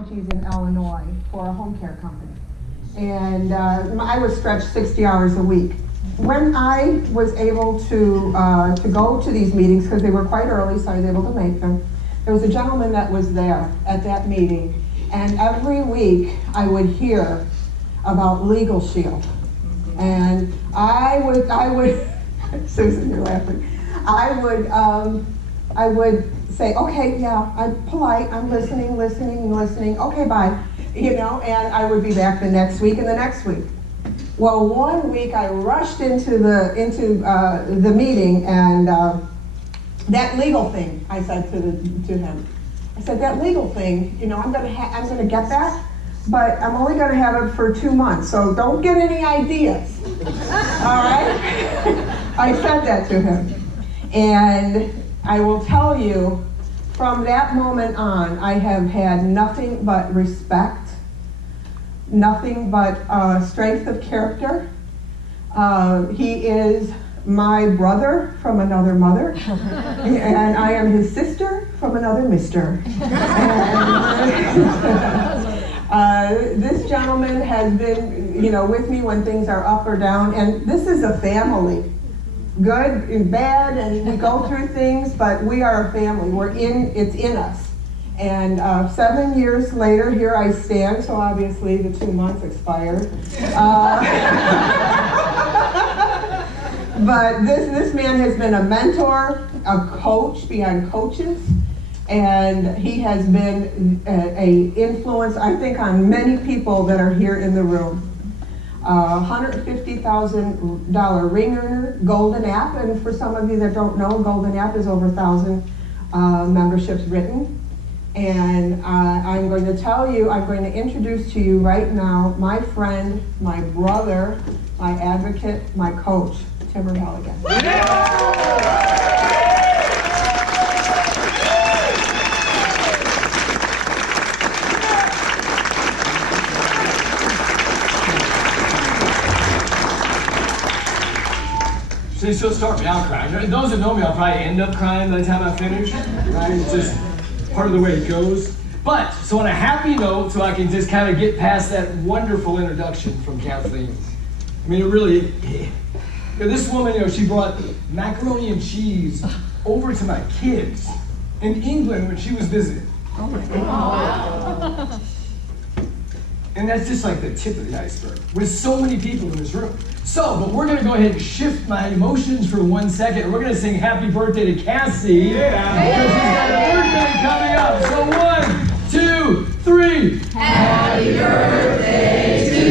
counties in Illinois for a home care company. And I was stretched 60 hours a week. When I was able to go to these meetings, because they were quite early, so I was able to make them, there was a gentleman that was there at that meeting, and every week I would hear about Legal Shield. And I would, Susan, you're laughing. I would say, okay, yeah, I'm polite, I'm listening, okay, bye. You know, and I would be back the next week and the next week. Well, one week I rushed into the meeting, and that legal thing, I said to him, I said, that legal thing, you know, I'm gonna get that, but I'm only gonna have it for 2 months, so don't get any ideas. All right? I said that to him. And I will tell you, from that moment on, I have had nothing but respect, nothing but strength of character. He is my brother from another mother, and I am his sister from another mister. And, this gentleman has been, you know, with me when things are up or down, and this is a family. Good and bad, and we go through things, but we are a family. It's in us. And 7 years later, here I stand, so obviously the 2 months expired. But this man has been a mentor, a coach beyond coaches, and he has been a influence, I think, on many people that are here in the room. $150,000 ring earner, Golden App, and for some of you that don't know, Golden App is over 1,000 memberships written. And I'm going to tell you, I'm going to introduce to you right now my friend, my brother, my advocate, my coach, Timmer Halligan. See, she'll start me out crying. Those that know me, I'll probably end up crying by the time I finish. Right? It's just part of the way it goes. But, so on a happy note, so I can just kind of get past that wonderful introduction from Kathleen. I mean, it really, this woman, you know, she brought macaroni and cheese over to my kids in England when she was visiting. Oh my God. And that's just like the tip of the iceberg, with so many people in this room. So, but we're gonna go ahead and shift my emotions for 1 second, and we're gonna sing happy birthday to Cassie, because she's got a birthday coming up. So 1, 2, 3. Happy birthday to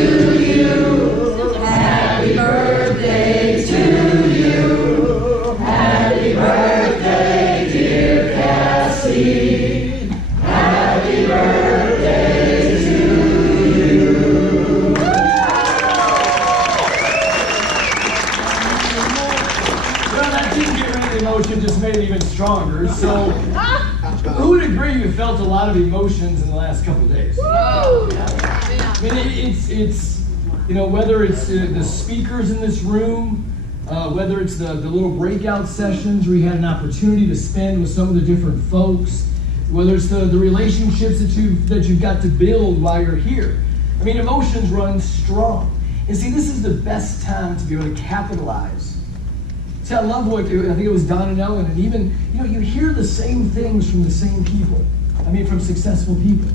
you. Happy birthday to you. Happy birthday, dear Cassie. Happy birthday to you. Well, that didn't get rid of the emotion, just made it even stronger. So, who would agree you felt a lot of emotions in the last couple of days? I mean, it's you know, whether it's the speakers in this room, whether it's the little breakout sessions where you had an opportunity to spend with some of the different folks, whether it's the relationships that you've got to build while you're here. I mean, emotions run strong. And see, this is the best time to be able to capitalize. See, I love what, I think it was Don and Ellen, and even, you know, you hear the same things from the same people. I mean, from successful people.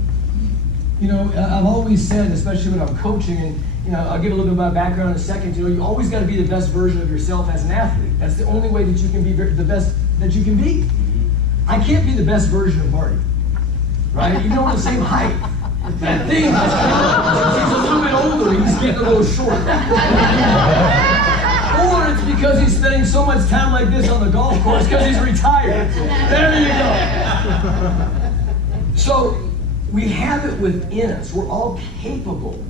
You know, I've always said, especially when I'm coaching, and, you know, I'll give a little bit of my background in a second, you know, you always got to be the best version of yourself as an athlete. That's the only way that you can be the best that you can be. I can't be the best version of Marty, right? Even though we're the same height. That thing, he's a little bit older, he's getting a little short. Or it's because he's spending so much time like this on the golf course because he's retired. There you go. So we have it within us. We're all capable.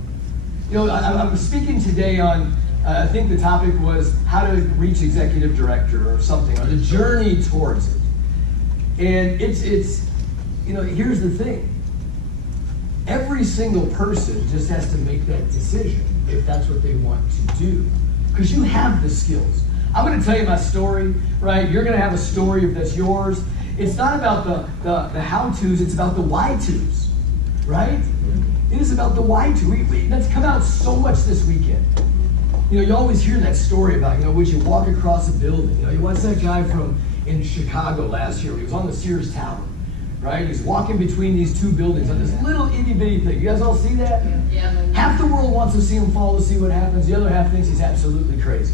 You know, I'm speaking today on, I think the topic was how to reach executive director or something, or the journey towards it. And it's you know, here's the thing. Every single person just has to make that decision if that's what they want to do. Because you have the skills. I'm going to tell you my story, right? You're going to have a story that's yours. It's not about the how-tos, it's about the why-tos. right? It is about the why too. That's come out so much this weekend. You know, you always hear that story about, you know, would you walk across a building? You know, you watch that guy in Chicago last year. He was on the Sears Tower, right? He's walking between these two buildings on this little itty bitty thing. You guys all see that? Yeah. Half the world wants to see him fall to see what happens. The other half thinks he's absolutely crazy.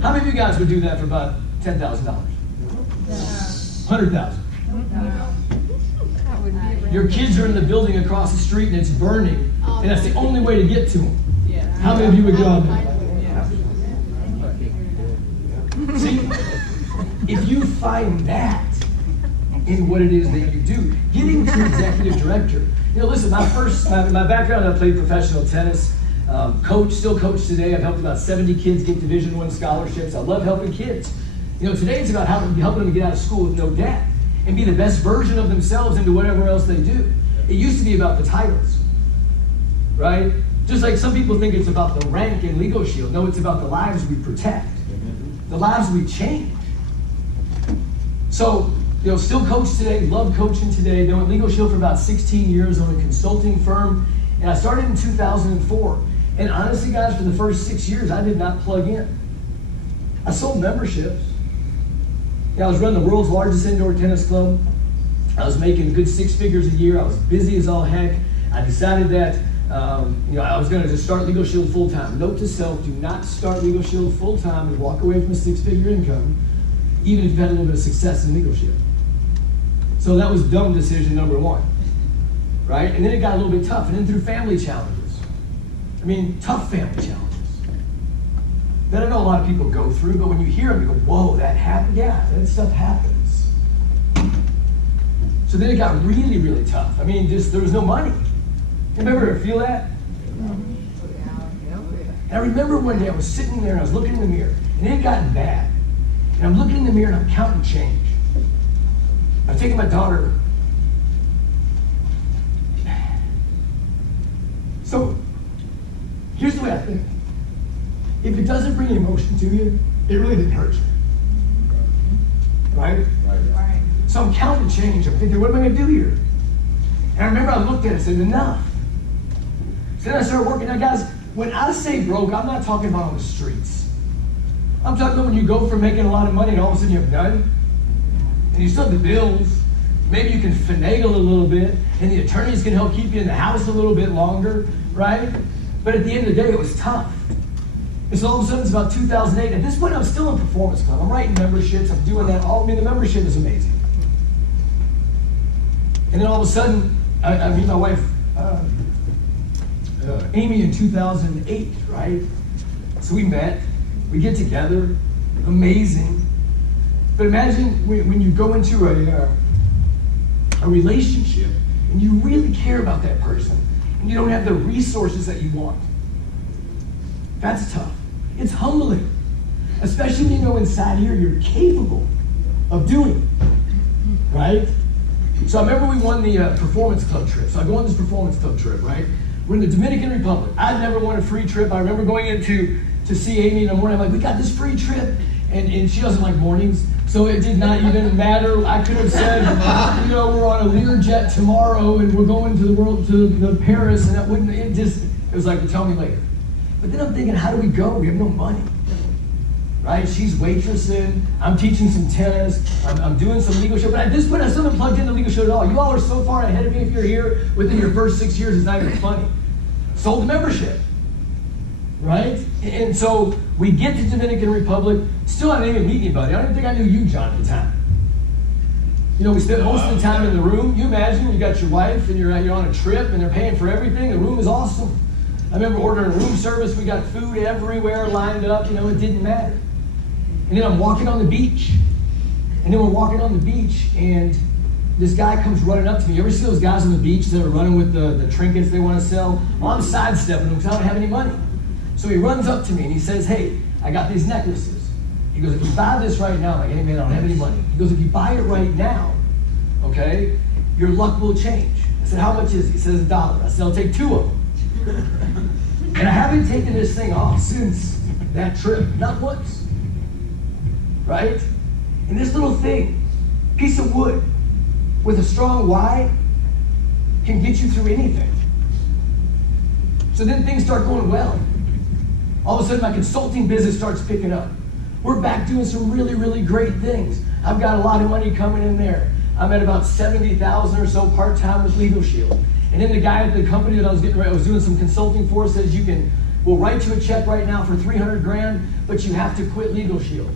How many of you guys would do that for about $10,000? $100,000. Your kids are in the building across the street and it's burning, and that's the only way to get to them. How many of you would go on that? See, if you find that in what it is that you do, getting to executive director. You know, listen, my background, I played professional tennis, still coach today. I've helped about 70 kids get Division I scholarships. I love helping kids. You know, today it's about helping them to get out of school with no debt and be the best version of themselves into whatever else they do. It used to be about the titles, right? Just like some people think it's about the rank and legal shield. No, it's about the lives we protect, the lives we change. So, you know, still coach today, love coaching today. Been with Legal Shield for about 16 years, own a consulting firm, and I started in 2004. And honestly, guys, for the first 6 years, I did not plug in. I sold memberships. I was running the world's largest indoor tennis club. I was making good 6 figures a year. I was busy as all heck. I decided that you know, I was going to just start Legal Shield full time. Note to self: do not start Legal Shield full time and walk away from a 6-figure income, even if you've had a little bit of success in Legal Shield. So that was dumb decision number 1, right? And then it got a little bit tough, and then through family challenges. I mean, tough family challenges that I know a lot of people go through, but when you hear them, you go, whoa, that happened? Yeah, that stuff happens. So then it got really, really tough. I mean, there was no money. Remember ever feel that? And I remember one day I was sitting there and I was looking in the mirror, and it had gotten bad. And I'm looking in the mirror and I'm counting change. I've taken my daughter. So here's the way I think. If it doesn't bring emotion to you, it really didn't hurt you. Right? So I'm counting change. I'm thinking, what am I going to do here? And I remember I looked at it and said, enough. So then I started working. Now, guys, when I say broke, I'm not talking about on the streets. I'm talking about when you go from making a lot of money and all of a sudden you have none, and you still have the bills. Maybe you can finagle a little bit, and the attorneys can help keep you in the house a little bit longer, right? But at the end of the day, it was tough. And so all of a sudden, it's about 2008. At this point, I'm still in Performance Club. I'm writing memberships. I'm doing that. I mean, the membership is amazing. And then all of a sudden, I meet my wife, Amy, in 2008, right? So we met. We get together. Amazing. But imagine when you go into a relationship and you really care about that person and you don't have the resources that you want. That's tough. It's humbling. Especially when you know inside here you're capable of doing it, right? So I remember we won the Performance Club trip. So I go on this Performance Club trip, right? We're in the Dominican Republic. I'd never won a free trip. I remember going in to see Amy in the morning. I'm like, we got this free trip. And she doesn't like mornings, so it did not even matter. I could have said, you know, we're on a Learjet tomorrow and we're going to Paris, and that wouldn't, it was like, well, tell me later. But then I'm thinking, how do we go? We have no money, right? She's waitressing, I'm teaching some tennis, I'm doing some Legal Show, but at this point I still haven't plugged into Legal Show at all. You all are so far ahead of me. If you're here within your first 6 years, it's not even funny. Sold the membership. Right? And so we get to Dominican Republic, still I didn't even meet anybody. I don't even think I knew you, John, at the time. You know, we spent most of the time in the room. You imagine you got your wife and you're on a trip and they're paying for everything. The room is awesome. I remember ordering room service. We got food everywhere lined up. You know, it didn't matter. And then I'm walking on the beach. And then we're walking on the beach and this guy comes running up to me. You ever see those guys on the beach that are running with the trinkets they want to sell? Well, I'm sidestepping them because I don't have any money. So he runs up to me and he says, hey, I got these necklaces. He goes, if you buy this right now, I'm like, hey man, I don't have any money. He goes, if you buy it right now, okay, your luck will change. I said, how much is it? He says $1. I said, I'll take 2 of them. And I haven't taken this thing off since that trip, not once, right? And this little thing, piece of wood with a strong Y, can get you through anything. So then things start going well. All of a sudden my consulting business starts picking up. We're back doing some really, really great things. I've got a lot of money coming in there. I'm at about 70,000 or so part-time with Legal Shield. And then the guy at the company that I was doing some consulting for says, we'll write you a check right now for 300 grand, but you have to quit Legal Shield.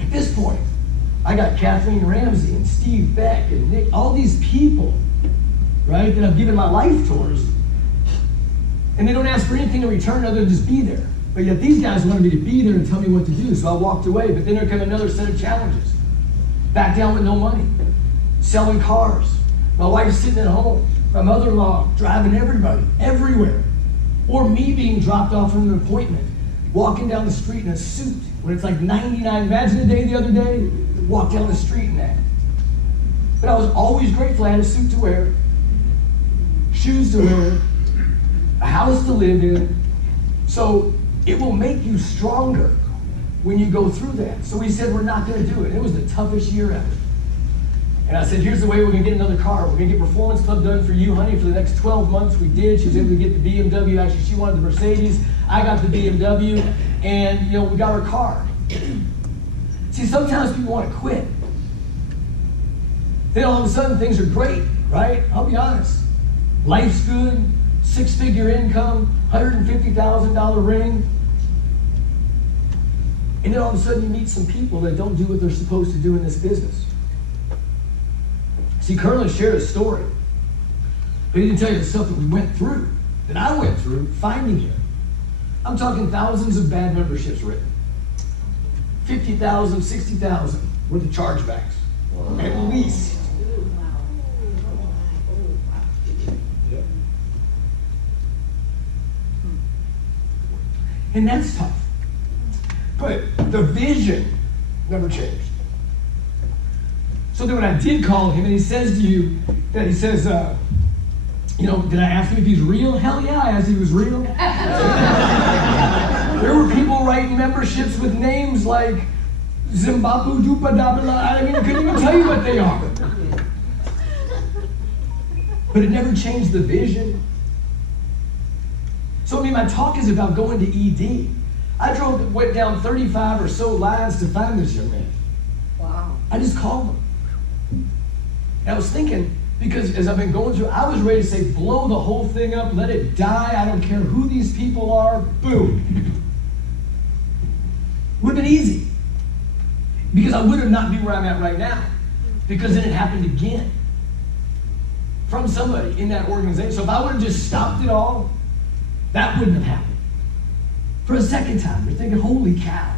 At this point, I got Kathleen Ramsey and Steve Beck and Nick, all these people, right, that I've given my life towards. And they don't ask for anything in return other than just be there. But yet these guys wanted me to be there and tell me what to do, so I walked away. But then there came another set of challenges. Back down with no money, selling cars. My wife's sitting at home. My mother-in-law driving everybody, everywhere. Or me being dropped off from an appointment, walking down the street in a suit when it's like 99. Imagine a day the other day, walk down the street in that. But I was always grateful I had a suit to wear, shoes to wear, a house to live in. So it will make you stronger when you go through that. So we said we're not going to do it. It was the toughest year ever. And I said, here's the way we're going to get another car. We're going to get Performance Club done for you, honey, for the next 12 months. We did. She was able to get the BMW. Actually, she wanted the Mercedes. I got the BMW. And, we got our car. See, sometimes people want to quit. Then all of a sudden, things are great, right? I'll be honest. Life's good. 6-figure income. $150,000 ring. And then all of a sudden, you meet some people that don't do what they're supposed to do in this business. See, Curlin shared a story, but he didn't tell you the stuff that we went through, that I went through finding him. I'm talking thousands of bad memberships written. 50,000, 60,000 worth of chargebacks, at least. And that's tough. But the vision never changed. So then when I did call him and he says to you, that he says, did I ask him if he's real? Hell yeah, I asked if he was real. There were people writing memberships with names like Zimbabwe Dupadabla. I couldn't even tell you what they are. But it never changed the vision. So my talk is about going to ED. I went down 35 or so lines to find this young man. Wow. I just called him. And I was thinking, because as I've been going through, I was ready to say, blow the whole thing up, let it die, I don't care who these people are, boom. Would have been easy. Because I would have not be where I'm at right now. Because then it happened again. From somebody in that organization. So if I would have just stopped it all, that wouldn't have happened. For a second time, you're thinking, holy cow.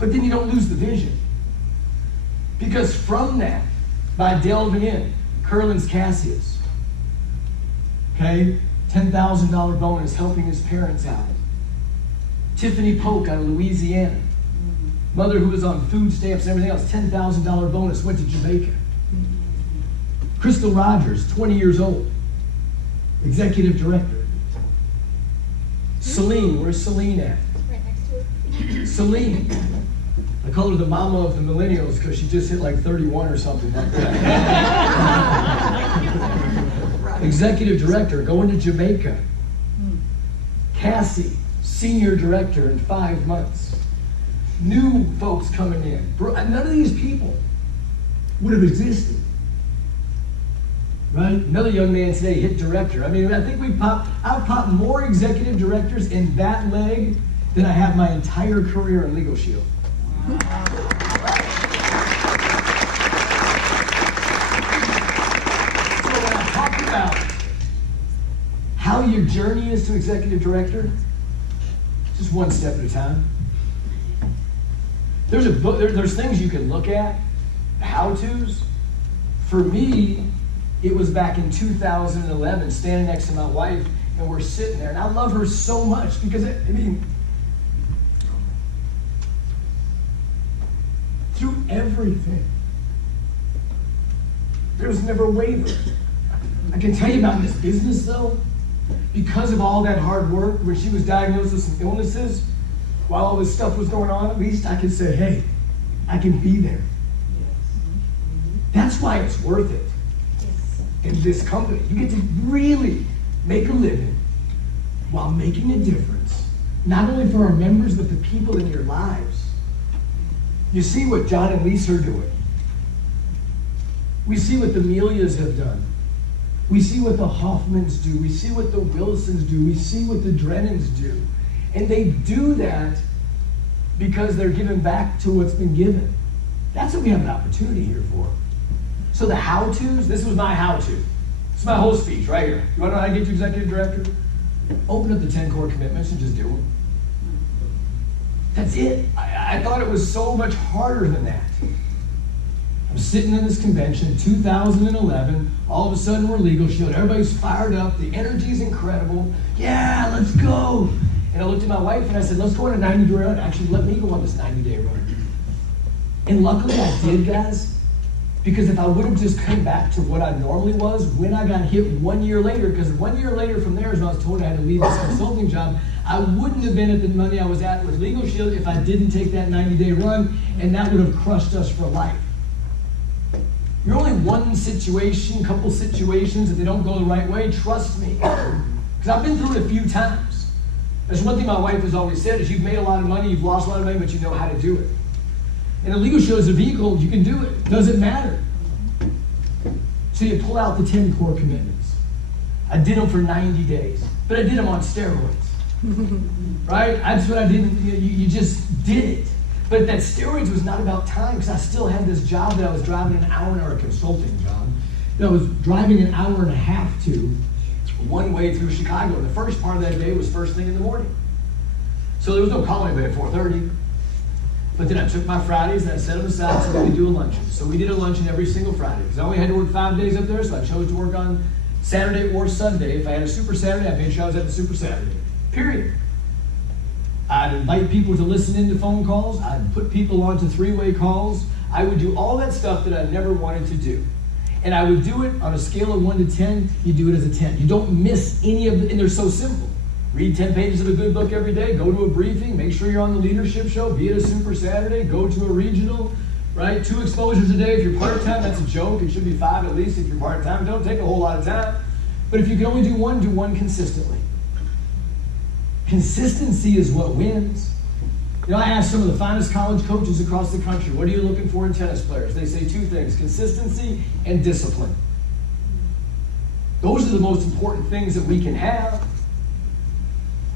But then you don't lose the vision. Because from that, by delving in, Curlin's Cassius, okay, $10,000 bonus helping his parents out. Tiffany Polk out of Louisiana, mother who was on food stamps and everything else, $10,000 bonus, went to Jamaica. Crystal Rogers, 20 years old, executive director. Celine, where's Celine at? Right next to her. Celine. I call her the mama of the millennials because she just hit like 31 or something like that. Executive director, going to Jamaica. Cassie, senior director in 5 months. New folks coming in. None of these people would have existed. Right? Another young man today hit director. I think I've popped more executive directors in that leg than I have my entire career in Legal Shield. So when I talk about how your journey is to executive director, just one step at a time. There's a book, there's things you can look at, how-tos. For me, it was back in 2011, standing next to my wife, and we're sitting there, and I love her so much because, through everything, there was never wavering. I can tell you about this business, though, because of all that hard work, when she was diagnosed with some illnesses, while all this stuff was going on, at least I could say, hey, I can be there. That's why it's worth it. In this company, you get to really make a living while making a difference, not only for our members, but the people in your lives. You see what John and Lisa are doing. We see what the Amelias have done. We see what the Hoffmans do. We see what the Wilsons do. We see what the Drennans do. And they do that because they're giving back to what's been given. That's what we have an opportunity here for. So the how-tos, this was my how-to. This is my whole speech right here. You want to know how to get to executive director? Open up the 10 core commitments and just do them. That's it. I thought it was so much harder than that. I'm sitting in this convention, 2011, all of a sudden we're Legal Shield, everybody's fired up, the energy's incredible, yeah, let's go. And I looked at my wife and I said, let's go on a 90-day run. Actually, let me go on this 90-day run. And luckily I did, guys, because if I would have just come back to what I normally was, when I got hit 1 year later, because 1 year later from there is when I was told I had to leave this consulting job, I wouldn't have been at the money I was at with Legal Shield if I didn't take that 90-day run, and that would have crushed us for life. You're only one situation, couple situations, if they don't go the right way, trust me. Because I've been through it a few times. There's one thing my wife has always said is you've made a lot of money, you've lost a lot of money, but you know how to do it. And a Legal Shield is a vehicle, you can do it. Doesn't matter. So you pull out the 10 core commitments. I did them for 90 days, but I did them on steroids. Right? That's what I did. You just did it. But that steroids was not about time, because I still had this job that I was driving an hour, or a consulting job, that I was driving an hour and a half to, one way through Chicago. And the first part of that day was first thing in the morning. So there was no calling anybody at 4:30. But then I took my Fridays and I set them aside so we could do a luncheon. So we did a luncheon every single Friday, because I only had to work 5 days up there, so I chose to work on Saturday or Sunday. If I had a Super Saturday, I made sure I was at the Super Saturday. Period. I'd invite people to listen into phone calls. I'd put people onto 3-way calls. I would do all that stuff that I never wanted to do. And I would do it on a scale of 1 to 10. You do it as a 10. You don't miss any of it, and they're so simple. Read 10 pages of a good book every day, go to a briefing, make sure you're on the leadership show, be at a Super Saturday, go to a regional, right? 2 exposures a day. If you're part-time, that's a joke. It should be 5 at least if you're part-time. Don't take a whole lot of time. But if you can only do one consistently. Consistency is what wins. You know, I asked some of the finest college coaches across the country, what are you looking for in tennis players? They say 2 things, consistency and discipline. Those are the most important things that we can have.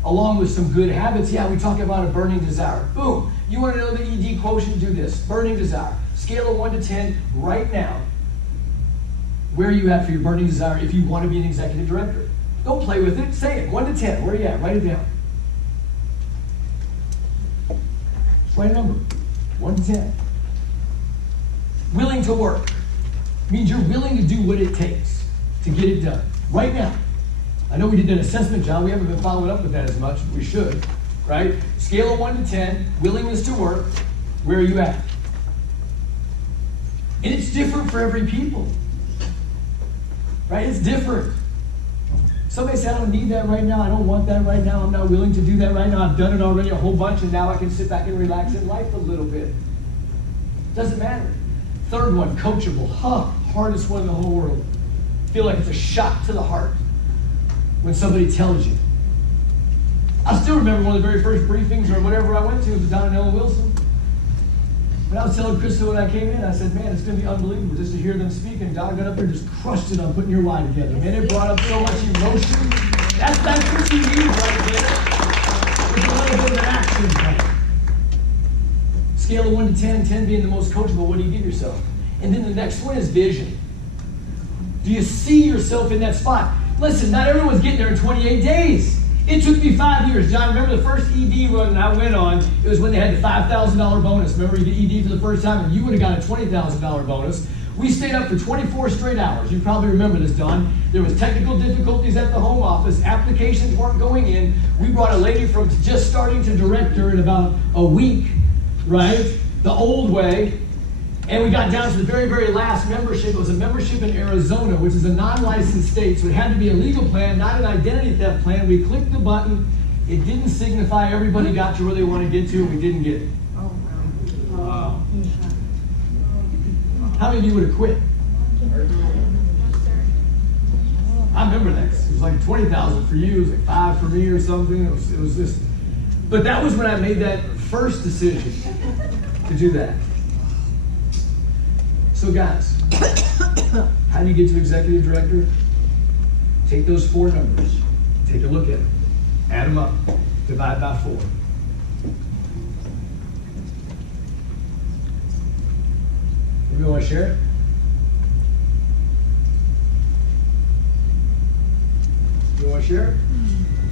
Along with some good habits. Yeah, we talk about a burning desire. Boom. You want to know the ED quotient? Do this. Burning desire. Scale of 1 to 10 right now. Where are you at for your burning desire if you want to be an executive director? Don't play with it. Say it. 1 to 10. Where are you at? Write it down. Just write a number. 1 to 10. Willing to work. Means you're willing to do what it takes to get it done. Right now. I know we did that assessment job. We haven't been following up with that as much. We should, right? Scale of 1 to 10, willingness to work. Where are you at? And it's different for every people, right? It's different. Somebody said, I don't need that right now. I don't want that right now. I'm not willing to do that right now. I've done it already a whole bunch, and now I can sit back and relax in life a little bit. Doesn't matter. Third one, coachable. Hardest one in the whole world. Feel like it's a shot to the heart when somebody tells you. I still remember one of the very first briefings or whatever I went to with Don and Ellen Wilson. When I was telling Krista when I came in, I said, man, it's going to be unbelievable just to hear them speak. And Don got up there and just crushed it on putting your why together. Man, it brought up so much emotion. That's what you need right there. It's a little bit of an action plan. Scale of 1 to 10, 10 being the most coachable, what do you give yourself? And then the next one is vision. Do you see yourself in that spot? Listen, not everyone's getting there in 28 days. It took me 5 years. John, remember the first ED run I went on, it was when they had the $5,000 bonus. Remember you get ED for the first time and you would have got a $20,000 bonus. We stayed up for 24 straight hours. You probably remember this, Don. There was technical difficulties at the home office. Applications weren't going in. We brought a lady from just starting to director in about a week, right? The old way. And we got down to the very, very last membership. It was a membership in Arizona, which is a non-licensed state, so it had to be a legal plan, not an identity theft plan. We clicked the button. It didn't signify everybody got to where they wanted to get to, and we didn't get it. Wow. How many of you would have quit? I remember that. It was like 20,000 for you. It was like 5 for me or something. It was just. But that was when I made that first decision to do that. So guys, how do you get to executive director? Take those 4 numbers. Take a look at them. Add them up. Divide by 4. You want to share it? You want to share it?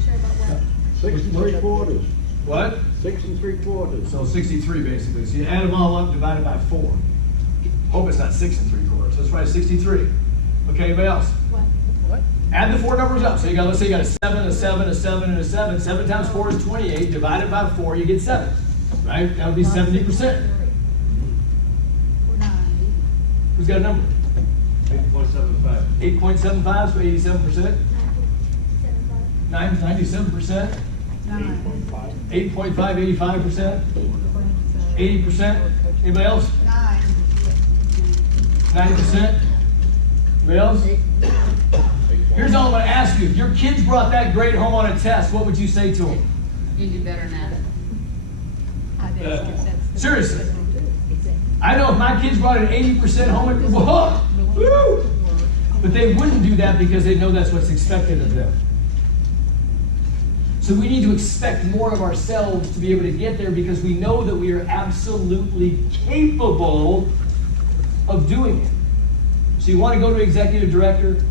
Sure about what? 6 3/4. What? 6 3/4. So 63 basically. So you add them all up, divided by 4. Hope it's not 6 3/4. So it's probably 63. Okay, anybody else? What? Add the 4 numbers up. So you got, let's say you got a 7, a 7, a 7, and a 7. 7 times 4 is 28. Divided by 4, you get 7. Right? That would be 70%. Who's got a number? 8.75. 8.75, so 87%. 97%. 8.5, 85%. 80%. Anybody else? 90%. Anybody else? Here's all I'm going to ask you. If your kids brought that grade home on a test, what would you say to them? You do better than that. Seriously. I know if my kids brought an 80% home, whoa, but they wouldn't do that because they know that's what's expected of them. So we need to expect more of ourselves to be able to get there because we know that we are absolutely capable of doing it. So you want to go to executive director,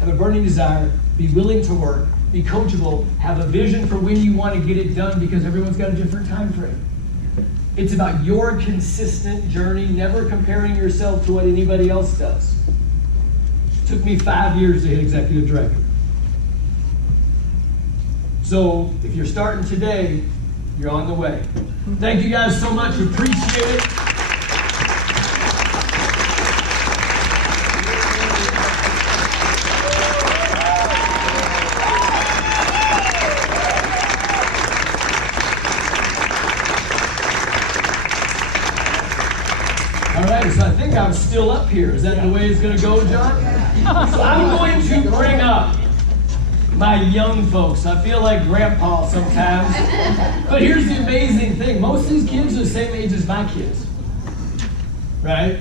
have a burning desire, be willing to work, be coachable, have a vision for when you want to get it done because everyone's got a different time frame. It's about your consistent journey, never comparing yourself to what anybody else does. It took me 5 years to hit executive director. So if you're starting today, you're on the way. Thank you guys so much. Appreciate it. All right, so I think I'm still up here. Is that the way it's going to go, John? So I'm going to bring up my young folks. I feel like grandpa sometimes. But here's the amazing thing. Most of these kids are the same age as my kids. Right?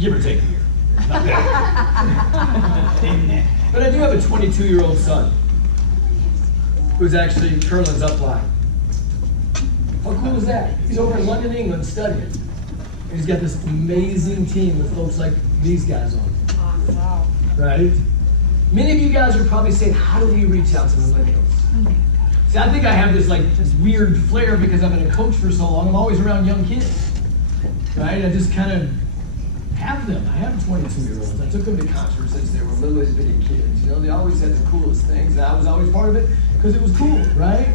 Give or take a year. Not bad. But I do have a 22-year-old son who's actually Curlin's upline. How cool is that? He's over in London, England studying. And he's got this amazing team with folks like these guys on. Wow. Right? Many of you guys are probably saying, how do we reach out to millennials? See, I think I have this weird flair because I've been a coach for so long. I'm always around young kids. Right? I just kind of have them. I have 22-year-olds. I took them to concerts since they were little bitty kids. You know, they always had the coolest things. And I was always part of it because it was cool, right?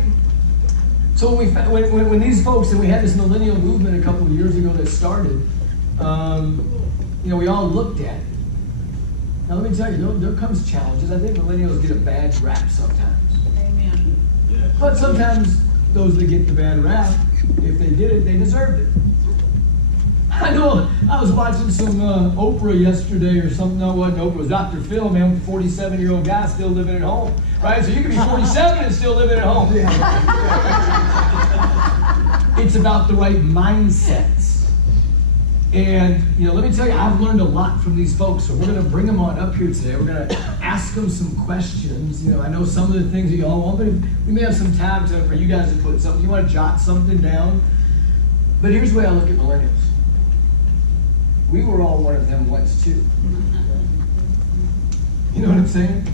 So when these folks, and we had this millennial movement a couple of years ago that started, we all looked at it. Now let me tell you, there comes challenges. I think millennials get a bad rap sometimes. Amen. Yeah. But sometimes those that get the bad rap, if they did it, they deserved it. I know I was watching some Oprah yesterday or something. No, it wasn't Oprah. It was Dr. Phil, man, with a 47-year-old guy still living at home. Right? So you can be 47 and still living at home. It's about the right mindsets. And, let me tell you, I've learned a lot from these folks. So we're going to bring them on up here today. We're going to ask them some questions. I know some of the things that you all want, but we may have some time for you guys to put something. You want to jot something down? But here's the way I look at millennials. We were all one of them once too. You know what I'm saying?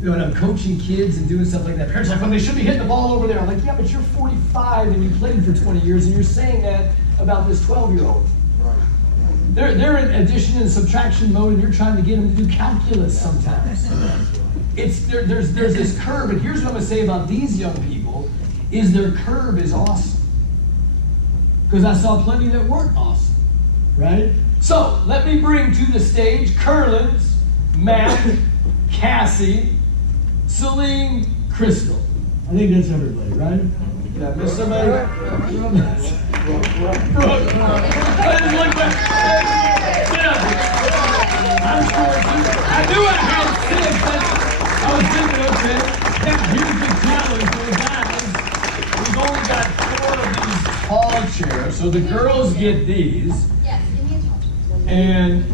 When I'm coaching kids and doing stuff like that, parents are like, well, they should be hitting the ball over there. I'm like, yeah, but you're 45 and you played for 20 years and you're saying that about this 12-year-old. Right. They're in addition and subtraction mode and you're trying to get them to do calculus sometimes. There's this curve, and here's what I'm going to say about these young people, is their curve is awesome. Because I saw plenty that weren't awesome, right? So, let me bring to the stage Curlins, Matt, Cassie, Celine, Crystal. I think that's everybody, right? Did I miss somebody? I just looked back. I'm sure I knew I had 6. I was thinking, okay, here's the challenge for the guys. We've only got 4 of these tall chairs, so the girls get these. Yes, give me a tall. And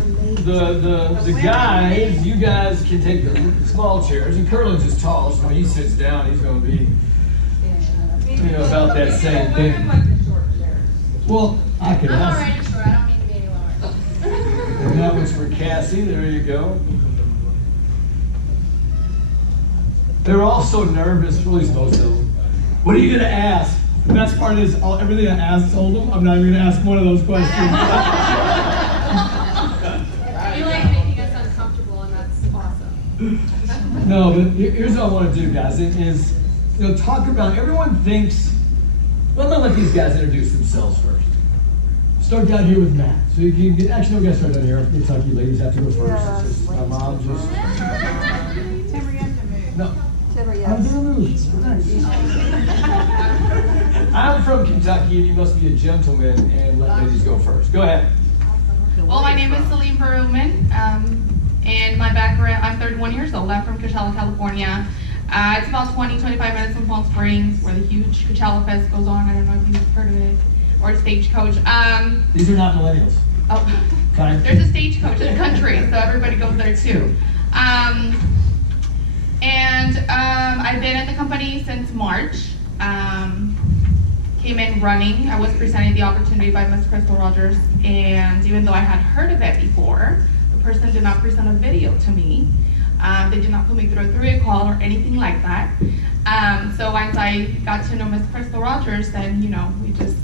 the guys, you guys can take the small chairs, and Curlin's is tall, so when he sits down, he's going to be, about that same thing. Well, I could I'm ask. already short, I don't need to be any lower. And that was for Cassie, there you go. They were all so nervous, really supposed to. What are you going to ask? The best part is, everything I asked told them, I'm not even going to ask one of those questions. You like making us uncomfortable, and that's awesome. No, but here's what I want to do, guys, is talk about, everyone thinks, well, I'm going to let these guys introduce themselves first. Start down here with Matt. So you can get, actually, no, we got to start down here. Looks like you ladies have to go first. It's just, my mom just... No. I'm doing moves. I'm from Kentucky, and you must be a gentleman and let ladies go first. Go ahead. Well, my name is Celine Perlman, and my background, I'm 31 years old. I'm from Coachella, California. It's about 20-25 minutes from Palm Springs, where the huge Coachella Fest goes on. I don't know if you've heard of it, or Stagecoach. These are not millennials. Oh, Okay. there's a Stagecoach in the country, so everybody goes there too. I've been at the company since March. Came in running. I was presented the opportunity by Ms. Crystal Rogers, and even though I had heard of it before, the person did not present a video to me. They did not put me through a 3-way call or anything like that. So once I got to know Ms. Crystal Rogers, then we just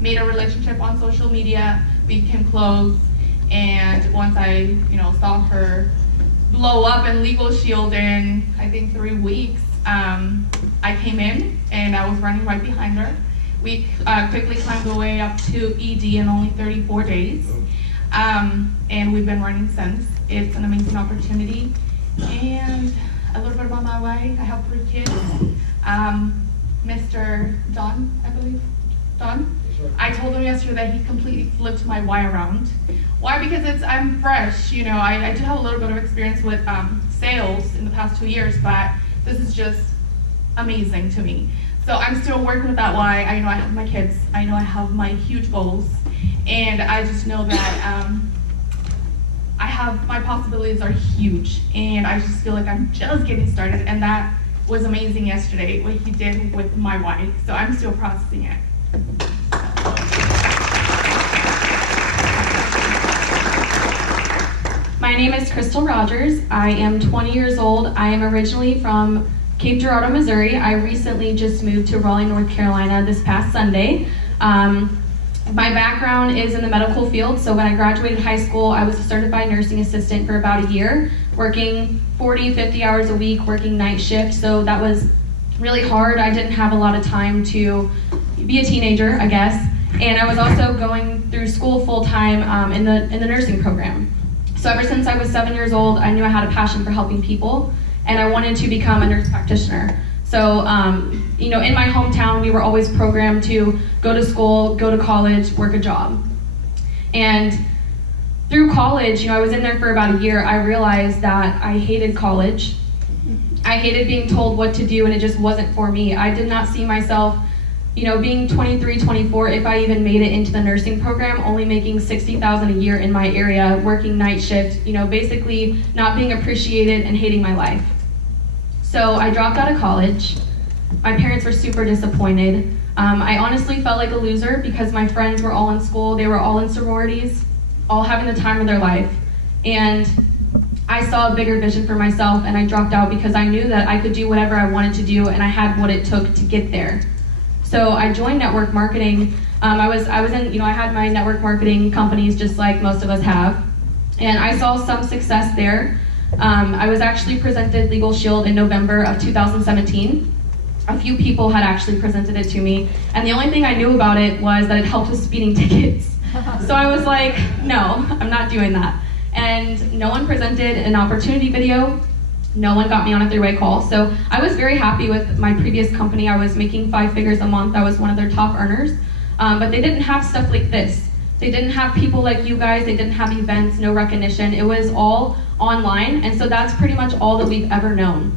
made a relationship on social media. We became close, and once I saw her blow up in Legal Shield in I think 3 weeks, I came in and I was running right behind her. We quickly climbed the way up to ED in only 34 days, and we've been running since. It's an amazing opportunity. And a little bit about my wife. I have 3 kids. Mr. Don, I believe. Don? I told him yesterday that he completely flipped my why around. Why? Because I'm fresh. I do have a little bit of experience with sales in the past 2 years, but this is just amazing to me. So I'm still working with that why. I know I have my kids. I know I have my huge goals, and I just know that my possibilities are huge, and I just feel like I'm just getting started, and that was amazing yesterday, what he did with my wife. So I'm still processing it. My name is Crystal Rogers. I am 20 years old. I am originally from Cape Girardeau, Missouri. I recently just moved to Raleigh, North Carolina this past Sunday. My background is in the medical field, so when I graduated high school, I was a certified nursing assistant for about a year, working 40, 50 hours a week, working night shift, so that was really hard. I didn't have a lot of time to be a teenager, I guess, and I was also going through school full-time in the nursing program. So ever since I was 7 years old, I knew I had a passion for helping people, and I wanted to become a nurse practitioner. So, in my hometown, we were always programmed to go to school, go to college, work a job. And through college, I was in there for about a year, I realized that I hated college. I hated being told what to do, and it just wasn't for me. I did not see myself, being 23, 24, if I even made it into the nursing program, only making $60,000 a year in my area, working night shift, basically not being appreciated and hating my life. So I dropped out of college. My parents were super disappointed. I honestly felt like a loser because my friends were all in school, they were all in sororities, all having the time of their life. And I saw a bigger vision for myself, and I dropped out because I knew that I could do whatever I wanted to do, and I had what it took to get there. So I joined network marketing. I had my network marketing companies just like most of us have, and I saw some success there. I was actually presented Legal Shield in November of 2017. A few people had actually presented it to me, and the only thing I knew about it was that it helped with speeding tickets. So I was like, no, I'm not doing that. And no one presented an opportunity video. No one got me on a three-way call. So I was very happy with my previous company. I was making 5 figures a month. I was one of their top earners. But they didn't have stuff like this. They didn't have people like you guys. They didn't have events, no recognition. It was all online. And so that's pretty much all that we've ever known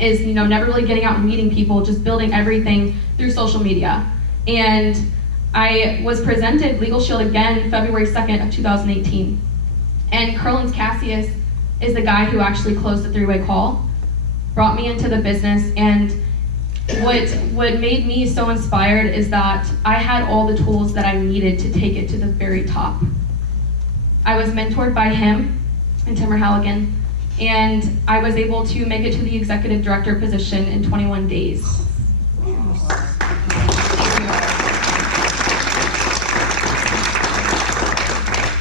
is, never really getting out and meeting people, just building everything through social media. And I was presented Legal Shield again February 2nd of 2018. And Curlins Cassius is the guy who actually closed the three-way call, brought me into the business, and what made me so inspired is that I had all the tools that I needed to take it to the very top. I was mentored by him and Timmer Halligan, and I was able to make it to the executive director position in 21 days.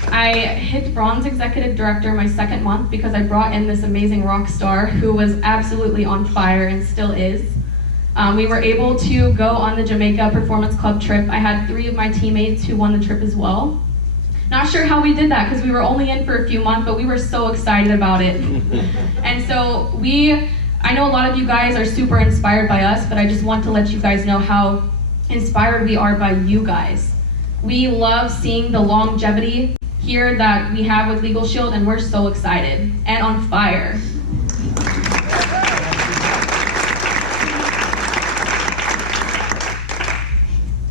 I hit bronze executive director my second month because I brought in this amazing rock star who was absolutely on fire and still is. We were able to go on the Jamaica Performance Club trip. I had 3 of my teammates who won the trip as well. Not sure how we did that because we were only in for a few months, but we were so excited about it. And so I know a lot of you guys are super inspired by us, but I just want to let you guys know how inspired we are by you guys. We love seeing the longevity here that we have with Legal Shield, and we're so excited and on fire.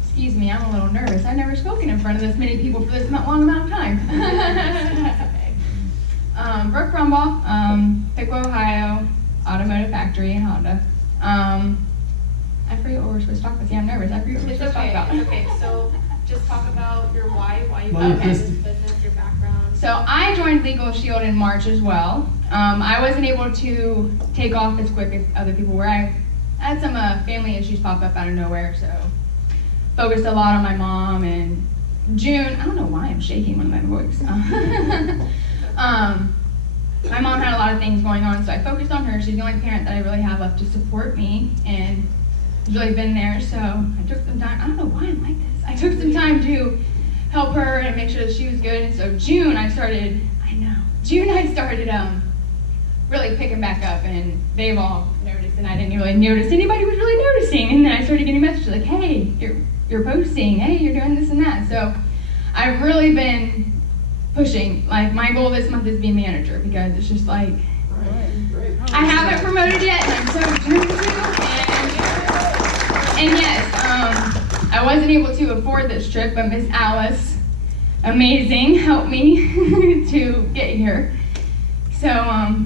Excuse me, I'm a little nervous. I've never spoken in front of this many people for this long amount of time. Okay. Brooke Brumbaugh, Piqua, Ohio, Automotive Factory in Honda. I forget what we're supposed to talk about. See, I'm nervous. I forget what we're supposed to talk about. It's okay. So just talk about your why you Why you got into this pissed. business, your background. So I joined Legal Shield in March as well. I wasn't able to take off as quick as other people were. I had some family issues pop up out of nowhere, so focused a lot on my mom. And June, I don't know why I'm shaking one of my voice. My mom had a lot of things going on, so I focused on her. She's the only parent that I really have left to support me, and she's really been there. So I took some time. I don't know why I'm like this. I took some time to help her and make sure that she was good. And so June I started really picking back up, and they've all noticed, and I didn't really notice anybody was really noticing. And then I started getting messages like, hey, you're posting, hey, you're doing this and that. So I've really been pushing. Like, my goal this month is being manager, because it's just like, I haven't promoted yet, and I'm so determined to. And yes, I wasn't able to afford this trip, but Miss Alice, amazing, helped me to get here. So,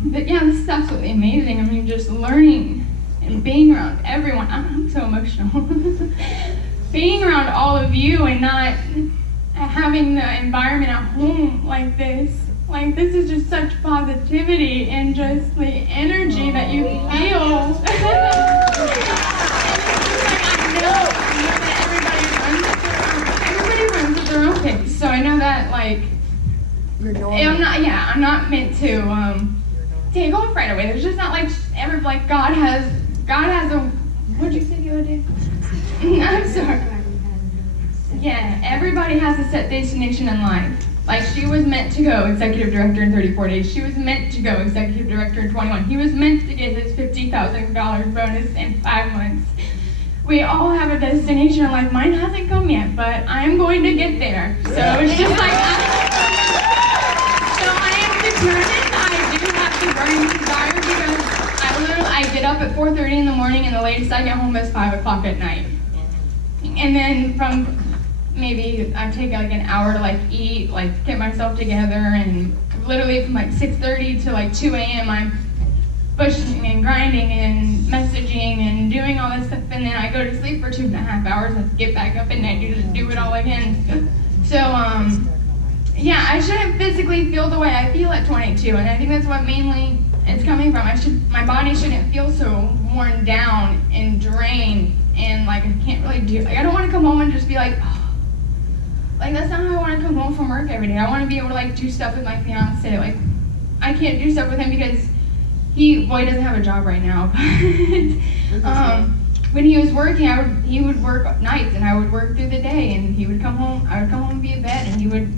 but yeah, this is absolutely amazing. I mean, just learning and being around everyone. I'm so emotional. Being around all of you and not having the environment at home like this. Like, this is just such positivity and just the energy that you feel. Everybody runs at their own pace. So I know that, like, I'm not meant to take off right away. There's just not like God has a, what'd you say the other day? I'm sorry. Yeah, everybody has a set destination in life. Like, she was meant to go executive director in 34 days. She was meant to go executive director in 21. He was meant to get his $50,000 bonus in 5 months. We all have a destination in life. Mine hasn't come yet, but I'm going to get there. So it's just like, so I am determined. I do have the burning desire, because I get up at 4:30 in the morning, and the latest I get home is 5 o'clock at night. And then from maybe I take like an hour to like eat, like get myself together, and literally from like 6:30 to like 2 a.m. I'm pushing and grinding and messaging and doing all this stuff, and then I go to sleep for 2.5 hours and get back up at night and do it all again. So yeah, I shouldn't physically feel the way I feel at 22, and I think that's what mainly it's coming from. My body shouldn't feel so worn down and drained, and like I can't really do, like I don't want to come home and just be like, oh, like that's not how I want to come home from work every day. I want to be able to like do stuff with my fiance. Like, I can't do stuff with him because he doesn't have a job right now. When he was working, he would work nights, and I would work through the day, and he would come home. I would come home and be in bed, and he would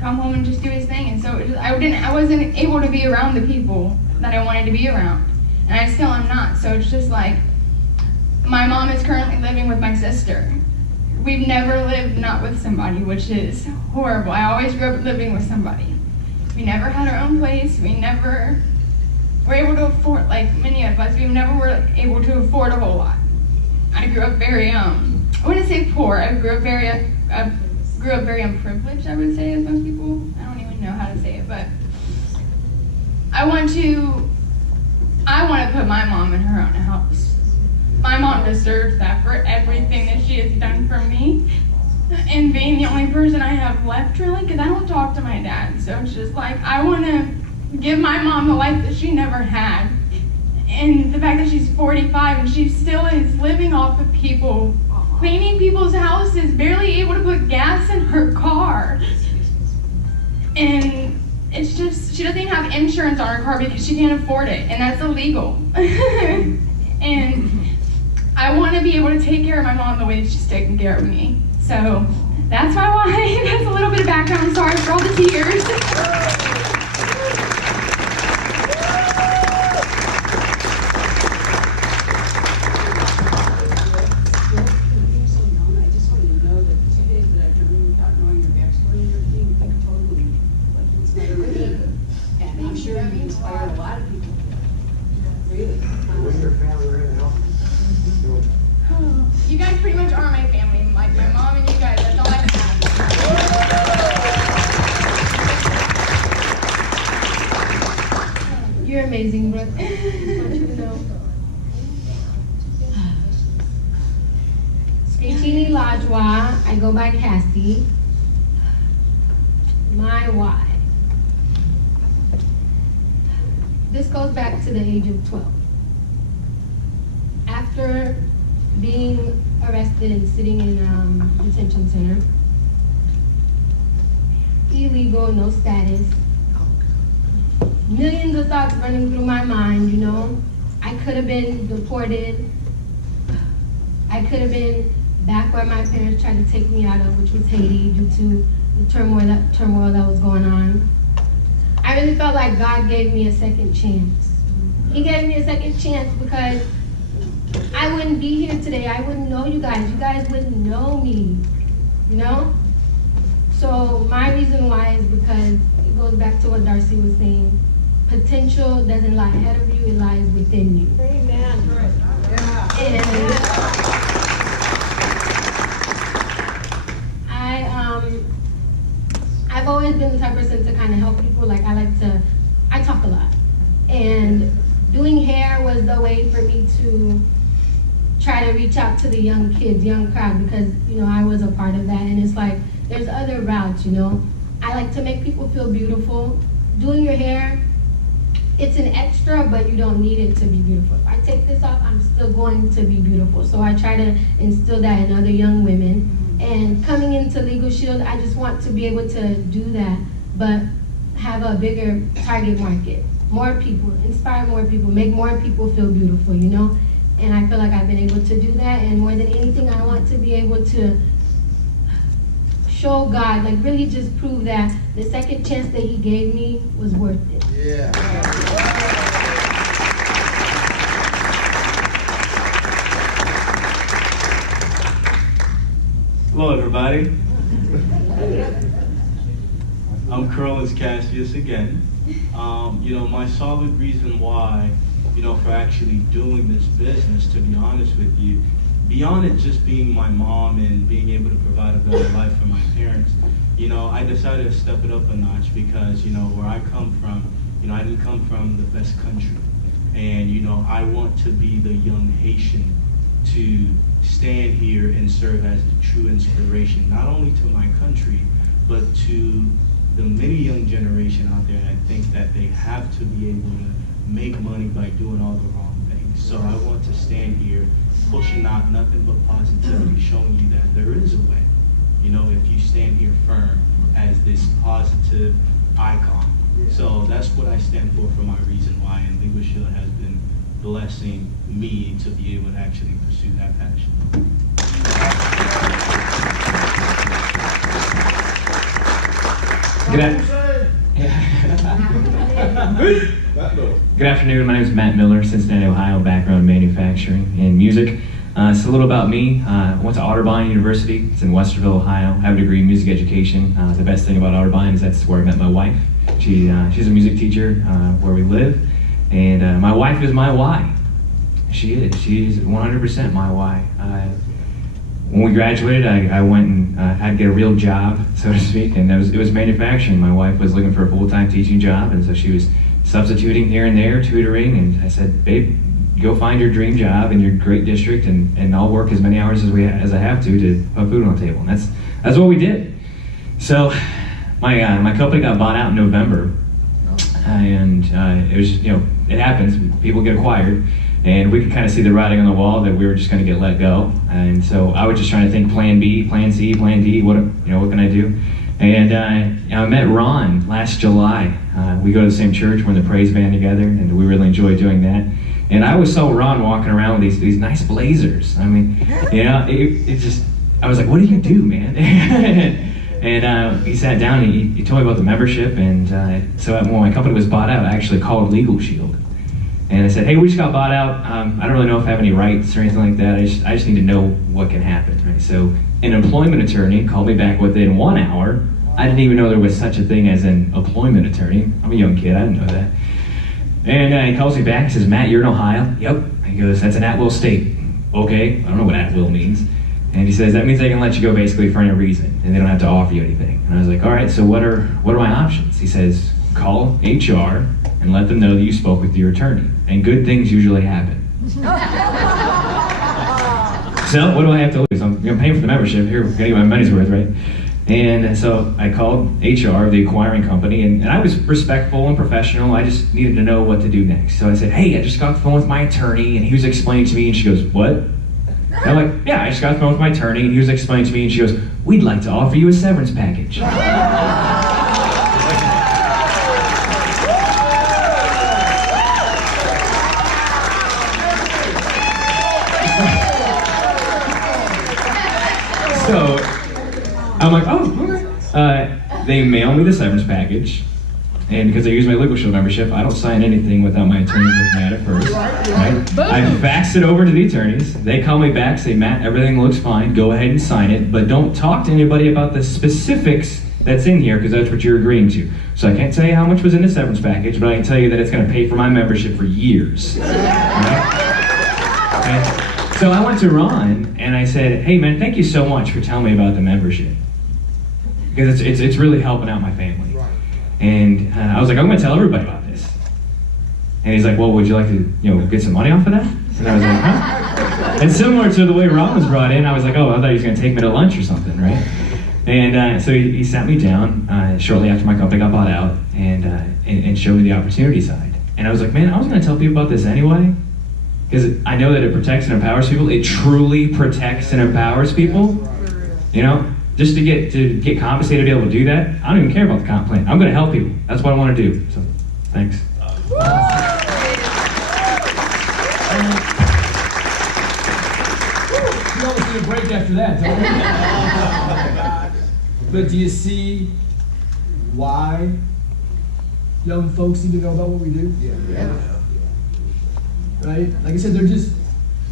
come home and just do his thing. And so I wasn't able to be around the people that I wanted to be around. and I still am not. So it's just like, my mom is currently living with my sister. We've never lived not with somebody, which is horrible. I always grew up living with somebody. We never had our own place. We never were able to afford, like many of us, we never were able to afford a whole lot. I grew up very, I wouldn't say poor. I grew up very unprivileged, I would say, as most people. I don't even know how to say it, but I want to put my mom in her own house. My mom deserves that for everything that she has done for me. And being the only person I have left, really, because I don't talk to my dad. So it's just like, I want to give my mom the life that she never had. And the fact that she's 45 and she still is living off of people, cleaning people's houses, barely able to put gas in her car. And it's just, she doesn't even have insurance on her car because she can't afford it, and that's illegal. And I want to be able to take care of my mom the way that she's taking care of me. So that's my why. That's a little bit of background. I'm sorry for all the tears. You guys pretty much are my family, like my mom and you guys, that's all I have. You're amazing, Brooke. I want you to know. Screechini Lajwa, I go by Cassie. My why. This goes back to the age of 12. After being arrested and sitting in detention center, illegal, no status, millions of thoughts running through my mind, you know. I could have been deported. I could have been back where my parents tried to take me out of, which was Haiti, due to the turmoil that was going on. I really felt like God gave me a second chance. He gave me a second chance because I wouldn't be here today. I wouldn't know you guys. You guys wouldn't know me, you know? So my reason why is because it goes back to what Darcy was saying. Potential doesn't lie ahead of you, it lies within you. Amen. Yeah. And I've always been the type of person to kind of help people. Like I talk a lot. And doing hair was the way for me to try to reach out to the young kids, young crowd, because, you know, I was a part of that. And it's like, there's other routes, you know. I like to make people feel beautiful. Doing your hair, it's an extra, but you don't need it to be beautiful. If I take this off, I'm still going to be beautiful. So I try to instill that in other young women. And coming into Legal Shield, I just want to be able to do that, but have a bigger target market. More people, inspire more people, make more people feel beautiful, you know? And I feel like I've been able to do that, and more than anything, I want to be able to show God, like really just prove that the second chance that He gave me was worth it. Yeah. Hello, everybody. I'm Curlis Cassius again. You know, my solid reason why, you know, for actually doing this business, to be honest with you, beyond it just being my mom and being able to provide a better life for my parents, you know, I decided to step it up a notch because, you know, where I come from, you know, I didn't come from the best country. And, you know, I want to be the young Haitian to stand here and serve as a true inspiration, not only to my country, but to the many young generation out there that think that they have to be able to make money by doing all the wrong things. So I want to stand here pushing out nothing but positivity, showing you that there is a way. You know, if you stand here firm as this positive icon. So that's what I stand for my reason why, and Legal Shield has been blessing me to be able to actually pursue that passion. Good. Good afternoon, my name is Matt Miller, Cincinnati, Ohio, background in manufacturing and music. So a little about me. I went to Otterbein University. It's in Westerville, Ohio. I have a degree in music education. The best thing about Otterbein is that's where I met my wife. She's a music teacher where we live. And my wife is my why. She is. She's 100% my why. When we graduated, I went and had to get a real job, so to speak, and it was manufacturing. My wife was looking for a full-time teaching job, and so she was substituting here and there, tutoring, and I said, babe, go find your dream job in your great district, and I'll work as many hours as I have to put food on the table. And that's what we did. So my company got bought out in November, and it was, it happens, people get acquired. And we could kind of see the writing on the wall that we were just going to get let go. And so I was just trying to think plan B, plan C, plan D, what can I do? And I met Ron last July. We go to the same church, we're in the praise band together, and we really enjoy doing that. And I always saw Ron walking around with these nice blazers. I mean, it just, I was like, what do you do, man? And he sat down and he told me about the membership. And so when my company was bought out, I actually called Legal Shield. And I said, hey, we just got bought out. I don't really know if I have any rights or anything like that. I just need to know what can happen, right? So an employment attorney called me back within 1 hour. I didn't even know there was such a thing as an employment attorney. I'm a young kid, I didn't know that. And he calls me back and says, Matt, you're in Ohio? Yep. He goes, that's an at-will state. Okay, I don't know what at-will means. And he says, that means they can let you go basically for any reason, and they don't have to offer you anything. And I was like, all right, so what are my options? He says, call HR and let them know that you spoke with your attorney. And good things usually happen. So what do I have to lose? I'm paying for the membership here, I'm gonna get my money's worth, right? And so I called HR, the acquiring company, and I was respectful and professional. I just needed to know what to do next. So I said, hey, I just got off the phone with my attorney, and he was explaining to me, and she goes, what? And I'm like, yeah, I just got off the phone with my attorney, and he was explaining to me, and she goes, we'd like to offer you a severance package. So I'm like, oh, okay. They mail me the severance package, and because I use my Legal Shield membership, I don't sign anything without my attorney looking at it first. Right? I fax it over to the attorneys. They call me back, say, Matt, everything looks fine. Go ahead and sign it, but don't talk to anybody about the specifics that's in here, because that's what you're agreeing to. So I can't tell you how much was in the severance package, but I can tell you that it's going to pay for my membership for years. Right? Okay? So I went to Ron and I said, hey man, thank you so much for telling me about the membership. Because it's really helping out my family. And I was like, I'm gonna tell everybody about this. And he's like, well, would you like to get some money off of that? And I was like, huh? And similar to the way Ron was brought in, I was like, oh, I thought he was gonna take me to lunch or something, right? And so he sat me down shortly after my company got bought out and showed me the opportunity side. And I was like, man, I was gonna tell people about this anyway. Because I know that it protects and empowers people. It truly protects and empowers people. Just to get compensated to be able to do that, I don't even care about the comp plan. I'm going to help people. That's what I want to do. So, thanks. You almost need a break after that, don't you? But do you see why young folks need to know about what we do? Yeah. Right? Like I said,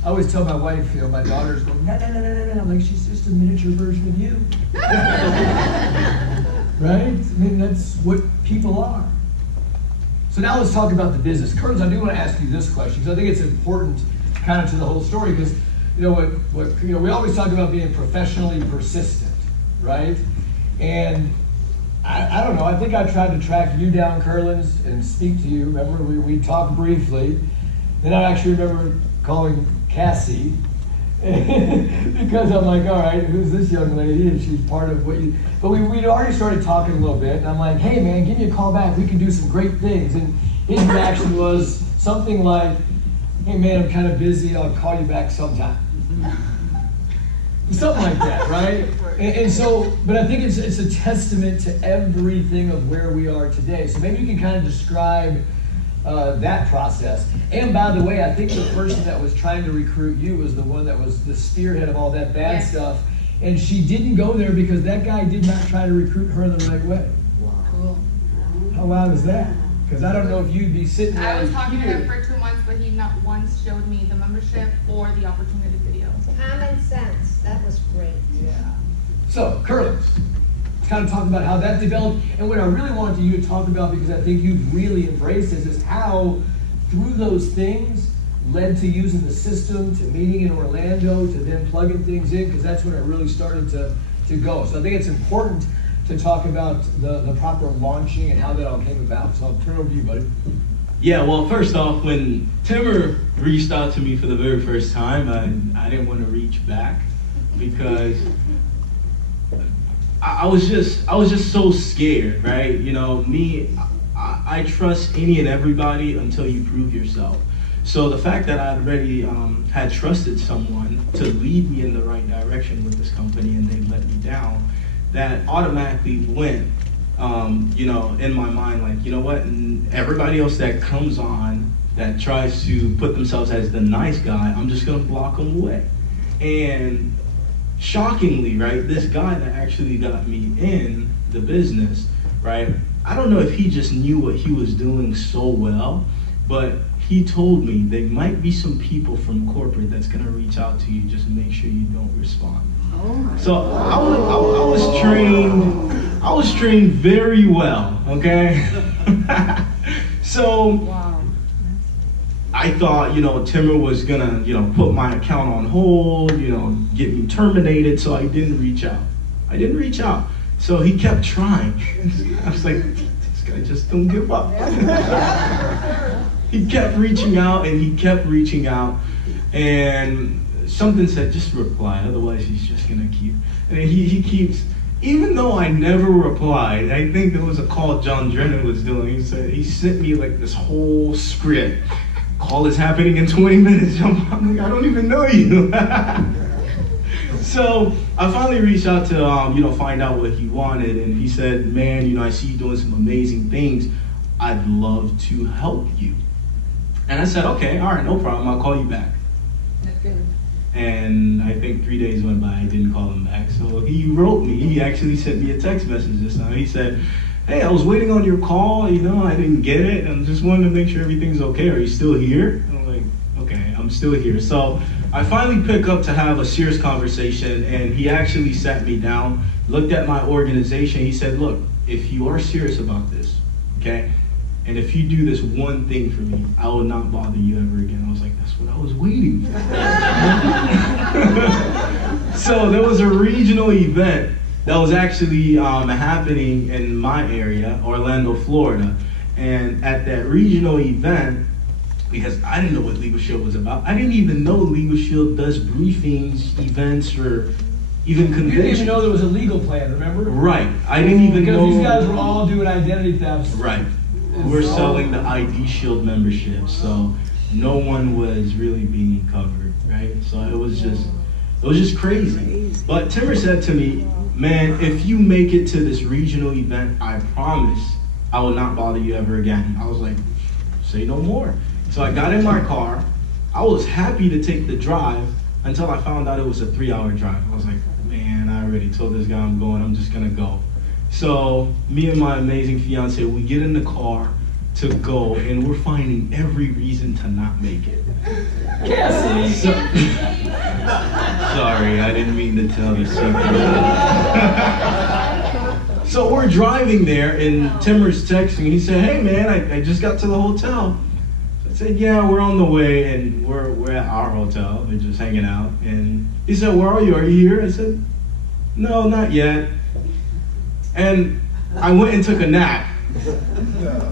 I always tell my wife, my daughter's going, no. I'm like, she's just a miniature version of you. Right? I mean, that's what people are. So now let's talk about the business. Curtis, I do want to ask you this question, because I think it's important kind of to the whole story, because, we always talk about being professionally persistent, right? And I don't know, I think I tried to track you down, Curlins, and speak to you. Remember, we talked briefly. Then I actually remember calling Cassie because I'm like, all right, who's this young lady? And she's part of what you... But we'd already started talking a little bit, and I'm like, hey man, give me a call back. We can do some great things. And his reaction was something like, hey man, I'm kind of busy. I'll call you back sometime. Something like that, right? And so, but I think it's a testament to everything of where we are today. So maybe you can kind of describe that process. And by the way, I think the person that was trying to recruit you was the one that was the spearhead of all that bad stuff. And she didn't go there because that guy did not try to recruit her the right way. Cool. How wild is that? Because I don't know if you'd be sitting I was right talking to him here. for 2 months, but he not once showed me the membership or the opportunity video. Common sense, that was great. Yeah. So, Curtis, let's kind of talk about how that developed, and what I really wanted you to talk about, because I think you've really embraced this, is how through those things led to using the system, to meeting in Orlando, to then plugging things in, because that's when it really started to go. So I think it's important to talk about the proper launching and how that all came about. So I'll turn it over to you, buddy. Yeah, well, first off, when Timmer reached out to me for the very first time, I didn't want to reach back because I was just so scared, right? You know, me, I trust any and everybody until you prove yourself. So the fact that I'd already had trusted someone to lead me in the right direction with this company and they let me down, that automatically went, you know, in my mind, like, you know what, and everybody else that comes on that tries to put themselves as the nice guy, I'm just gonna block them away. And shockingly, right, this guy that actually got me in the business, right, I don't know if he just knew what he was doing so well, but he told me there might be some people from corporate that's gonna reach out to you, just make sure you don't respond. So I was trained very well, okay? So I thought, you know, Timmer was gonna, you know, put my account on hold, you know, get me terminated, so I didn't reach out. So he kept trying. I was like, this guy just don't give up. He kept reaching out and he kept reaching out, and something said, just reply, otherwise he's just gonna keep, and he keeps, even though I never replied. I think there was a call John Drennan was doing. He sent me like this whole script. Call is happening in 20 minutes. I'm like, I don't even know you. So I finally reached out to, you know, find out what he wanted, and he said, man, you know, I see you doing some amazing things. I'd love to help you. And I said, okay, all right, no problem. I'll call you back. And I think 3 days went by, I didn't call him back. So he wrote me, he actually sent me a text message this time. He said, hey, I was waiting on your call, you know, I didn't get it. I just wanted to make sure everything's okay. Are you still here? And I'm like, okay, I'm still here. So I finally pick up to have a serious conversation, and he actually sat me down, looked at my organization. He said, look, if you are serious about this, okay, and if you do this one thing for me, I will not bother you ever again. I was like, that's what I was waiting for. So there was a regional event that was actually happening in my area, Orlando, Florida. And at that regional event, because I didn't know what Legal Shield was about, I didn't even know Legal Shield does briefings, events, or even conventions. You didn't even know there was a legal plan, remember? Right. I didn't even know. Because these guys were all doing identity thefts. Right. We're selling the ID Shield membership, so no one was really being covered, right? So it was just crazy. But Timmer said to me, man, if you make it to this regional event, I promise I will not bother you ever again. I was like, say no more. So I got in my car. I was happy to take the drive until I found out it was a 3-hour drive. I was like, man, I already told this guy I'm going, I'm just gonna go. So me and my amazing fiance, we get in the car to go, and we're finding every reason to not make it. Cassie! Sorry, I didn't mean to tell the secret. So we're driving there, and Timmer's texting. He said, hey man, I just got to the hotel. So I said, yeah, we're on the way, and we're at our hotel. We're just hanging out. And he said, where are you? Are you here? I said, no, not yet. And I went and took a nap.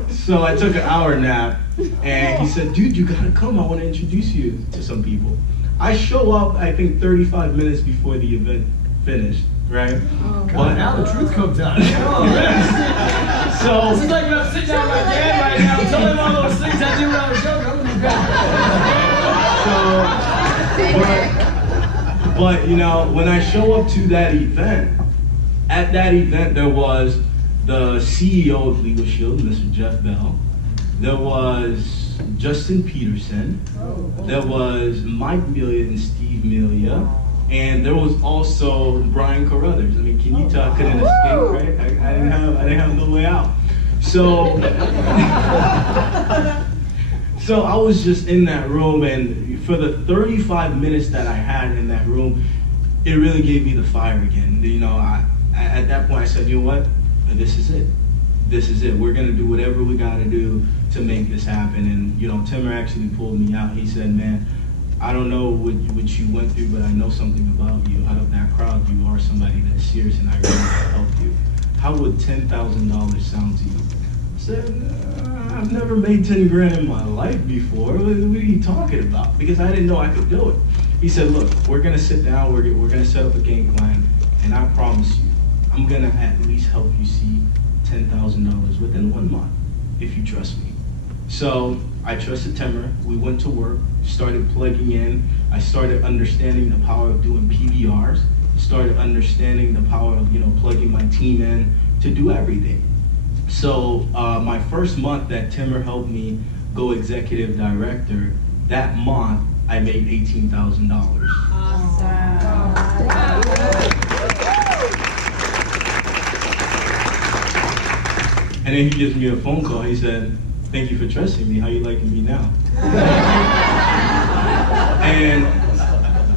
So I took an hour nap, and he said, dude, you gotta come. I want to introduce you to some people. I show up, I think 35 minutes before the event finished, right? Oh, God, now the truth comes out. So this is like when I'm sitting down with my dad right now, telling him all those things I did when I was younger. But you know, when I show up to that event, at that event there was the CEO of Legal Shield, Mr. Jeff Bell. There was Justin Peterson. There was Mike Melia and Steve Melia. And there was also Brian Carruthers. I mean, can you tell I couldn't escape, right? I didn't have no way out. So, so I was just in that room, and for the 35 minutes that I had in that room, it really gave me the fire again. You know, at that point I said, you know what, this is it. This is it. We're gonna do whatever we gotta do to make this happen. And you know, Timmer actually pulled me out. He said, man, I don't know what you went through, but I know something about you. Out of that crowd, you are somebody that's serious, and I really want to help you. How would $10,000 sound to you? I said, I've never made 10 grand in my life before. What are you talking about? Because I didn't know I could do it. He said, look, we're gonna sit down, we're gonna set up a game plan, and I promise you, I'm gonna at least help you see $10,000 within 1 month, if you trust me. So I trusted Timmer. We went to work, started plugging in. I started understanding the power of doing PBRs, started understanding the power of, you know, plugging my team in to do everything. So my first month that Timmer helped me go executive director, that month I made $18,000. And then he gives me a phone call. He said, thank you for trusting me. How you liking me now? And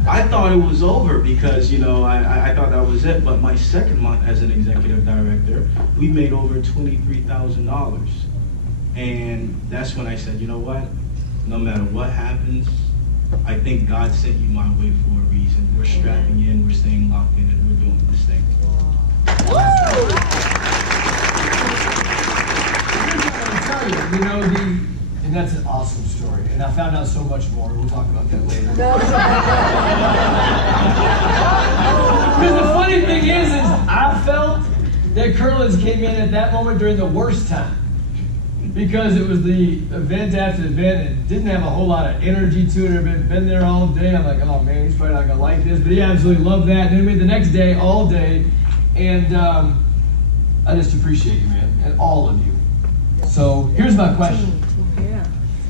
I thought it was over because, you know, I thought that was it. But my second month as an executive director, we made over $23,000. And that's when I said, you know what? No matter what happens, I think God sent you my way for a reason. We're strapping in, we're staying locked in, and we're doing this thing. You know, and that's an awesome story. And I found out so much more. We'll talk about that later. Because the funny thing is I felt that Curlin's came in at that moment during the worst time. Because it was the event after event and didn't have a whole lot of energy to it. I've been there all day. I'm like, oh man, he's probably not gonna like this. But he absolutely loved that. And then the next day, all day. And I just appreciate you, man, and all of you. So here's my question.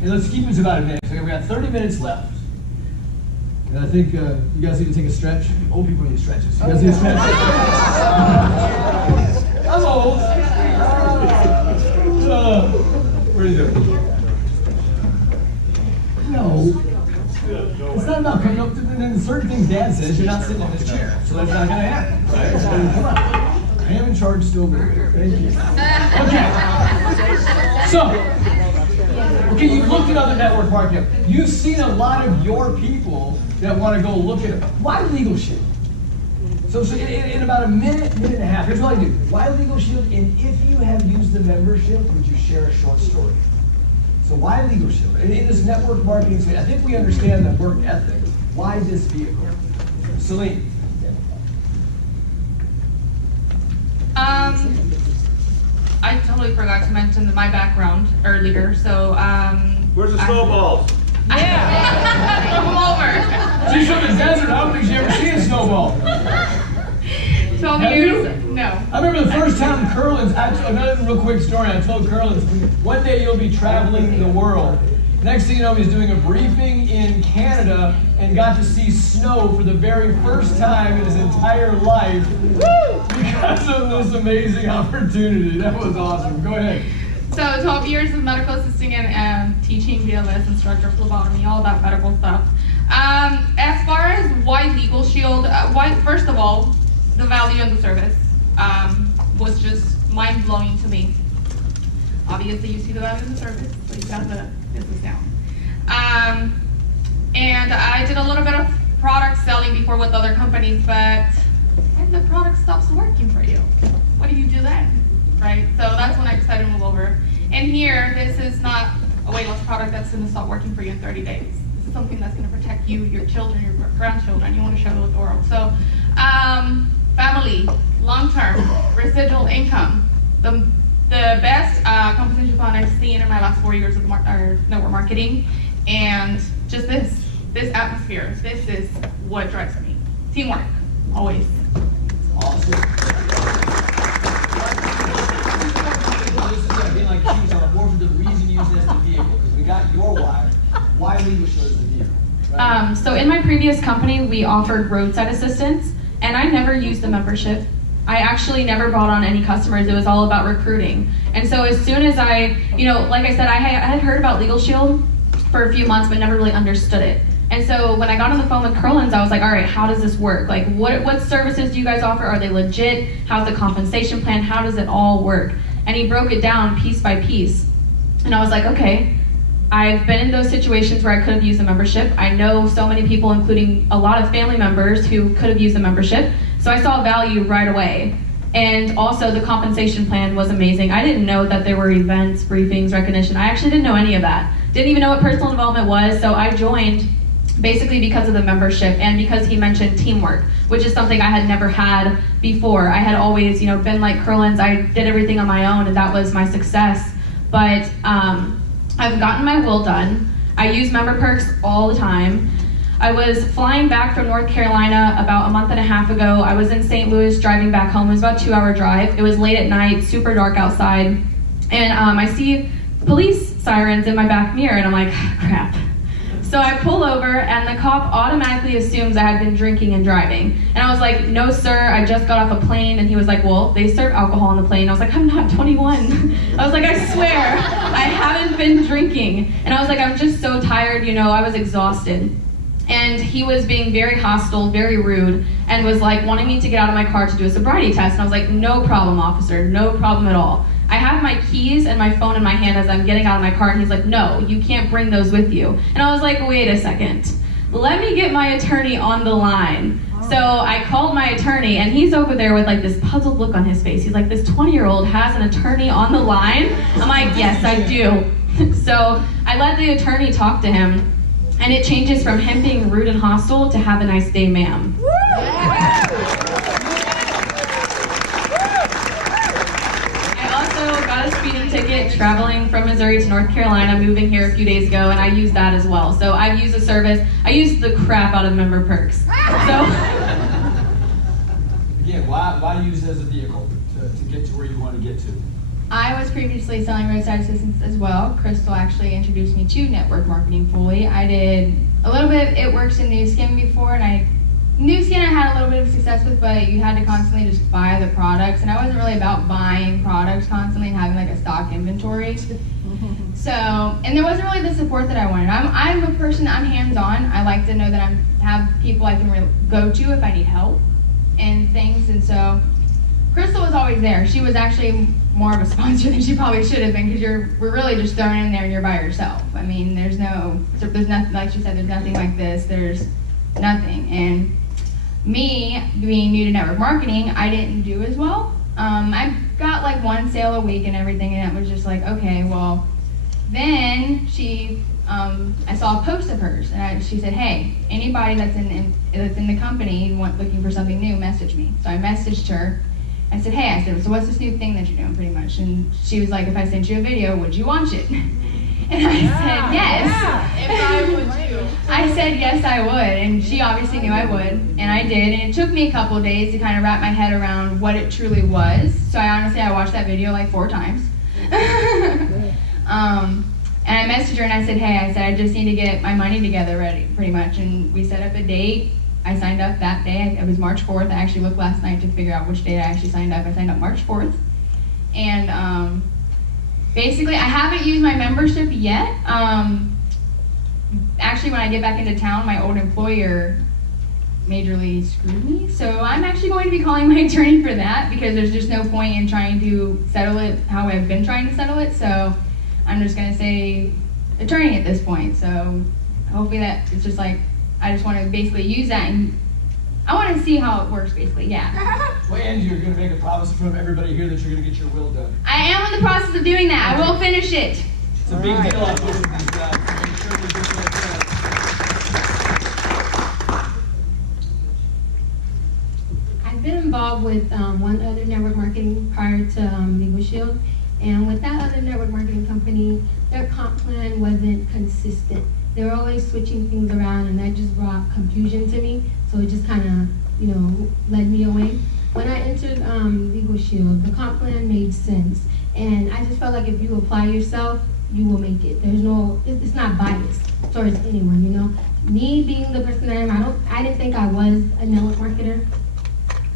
And let's keep it to about a minute. So we got 30 minutes left. And I think you guys need to take a stretch. Old people need stretches. You guys need a stretch? I'm old. What are you doing? No. It's not about coming up to then certain things Dad says. You're not sitting in this chair. So that's not going to happen. Right? So, come on. I am in charge still. Thank you. Okay. So, okay, you've looked at other network marketing. You've seen a lot of your people that want to go look at it. Why Legal Shield? So in about a minute and a half, here's what I do. Why Legal Shield? And if you have used the membership, would you share a short story? So why Legal Shield? In this network marketing space, I think we understand the work ethic. Why this vehicle? Celine. I totally forgot to mention my background earlier. So Where's the snowballs? Yeah. Come over. She's from the desert. I don't think she ever seen a snowball. 12 years? No. I remember the first time Curlin's, another real quick story, I told Curlin's, one day you'll be traveling the world. Next thing you know, he's doing a briefing in Canada and got to see snow for the very first time in his entire life because of this amazing opportunity. That was awesome. Go ahead. So 12 years of medical assisting and teaching BLS, instructor, phlebotomy, all that medical stuff. As far as why Legal Shield, first of all, the value and the service was just mind-blowing to me. Obviously, you see the value and the service, so you got the business down. And I did a little bit of product selling before with other companies, but if the product stops working for you, what do you do then? Right? So that's when I decided to move over. And here, this is not a weight loss product that's going to stop working for you in 30 days. This is something that's going to protect you, your children, your grandchildren. You want to share it with the world. So, family, long-term, residual income. The best compensation plan I've seen in my last 4 years of network marketing. And just this atmosphere, this is what drives me. Teamwork, always. Awesome. More for the reason you use it as the vehicle, because we got your why. Why Legal Shield is the vehicle? Right? So in my previous company, we offered roadside assistance, and I never used the membership I actually never brought on any customers. It was all about recruiting. And so as soon as I, like I said, I had heard about Legal Shield for a few months, but never really understood it. And so when I got on the phone with Curlin's, I was like, all right, how does this work? Like, what services do you guys offer? Are they legit? How's the compensation plan? How does it all work? And he broke it down piece by piece. And I was like, okay, I've been in those situations where I could have used a membership. I know so many people, including a lot of family members, who could have used a membership. So I saw value right away. And also the compensation plan was amazing. I didn't know that there were events, briefings, recognition. I actually didn't know any of that. Didn't even know what personal development was, so I joined basically because of the membership and because he mentioned teamwork, which is something I had never had before. I had always, been like Curlin's. I did everything on my own, and that was my success. But I've gotten my will done. I use member perks all the time. I was flying back from North Carolina about a month and a half ago. I was in St. Louis driving back home. It was about a 2-hour drive. It was late at night, super dark outside. And I see police sirens in my back mirror, and I'm like, crap. So I pull over, and the cop automatically assumes I had been drinking and driving. And I was like, no, sir, I just got off a plane. And he was like, well, they serve alcohol on the plane. I was like, I'm not 21. I was like, I swear, I haven't been drinking. And I was like, I'm just so tired, I was exhausted. And he was being very hostile, very rude, and was like wanting me to get out of my car to do a sobriety test. And I was like, no problem, officer, no problem at all. I have my keys and my phone in my hand as I'm getting out of my car, and he's like, no, you can't bring those with you. And I was like, wait a second. Let me get my attorney on the line. So I called my attorney, and he's over there with like this puzzled look on his face. He's like, this 20-year-old has an attorney on the line? I'm like, yes, I do. So I let the attorney talk to him, and it changes from him being rude and hostile to have a nice day, ma'am. Got a speeding ticket traveling from Missouri to North Carolina, moving here a few days ago, and I used that as well. So I've used the service. I used the crap out of member perks. So again, why use it as a vehicle to get to where you want to get to? I was previously selling roadside assistance as well. Crystal actually introduced me to network marketing fully. I did a little bit of It Works in New Skin before, and New Skin I had a little bit of success with, but you had to constantly just buy the products, and I wasn't really about buying products constantly and having like a stock inventory. So, and there wasn't really the support that I wanted. I'm a person, I'm hands-on. I like to know that I have people I can go to if I need help and things, and so Crystal was always there. She was actually more of a sponsor than she probably should have been, because we're really just thrown in there and you're by yourself. I mean, there's nothing, like she said, there's nothing like this. There's nothing. And me, being new to network marketing, I didn't do as well. I got like one sale a week and everything, and it was just like, okay, well, then I saw a post of hers, and she said, hey, anybody that's in the company looking for something new, message me. So I messaged her. I said, hey, so what's this new thing that you're doing, pretty much? And she was like, if I sent you a video, would you watch it? And I said, yes. If I would too. I said, yes, I would. And she obviously knew I would. And I did. And it took me a couple of days to kind of wrap my head around what it truly was. So I watched that video like 4 times. And I messaged her and I said, hey, I just need to get my money together ready, pretty much. And we set up a date. I signed up that day. It was March 4th. I actually looked last night to figure out which date I actually signed up. I signed up March 4th. And basically, I haven't used my membership yet. Actually, when I get back into town, my old employer majorly screwed me. So I'm actually going to be calling my attorney for that, because there's just no point in trying to settle it how I've been trying to settle it. So I'm just going to say attorney at this point. So hopefully that it's just like, I just want to basically use that, and I want to see how it works, basically, yeah. Well, and you're going to make a promise in front of everybody here that you're going to get your will done. I am in the process of doing that. I will finish it. It's a big deal on both of these guys. So make sure they get that done. I've been involved with one other network marketing prior to Legal Shield, and with that other network marketing company, their comp plan wasn't consistent. They were always switching things around, and that just brought confusion to me. So it just kind of, led me away. When I entered Legal Shield, the comp plan made sense, and I just felt like if you apply yourself, you will make it. It's not biased towards anyone, Me being the person I am, I didn't think I was a network marketer.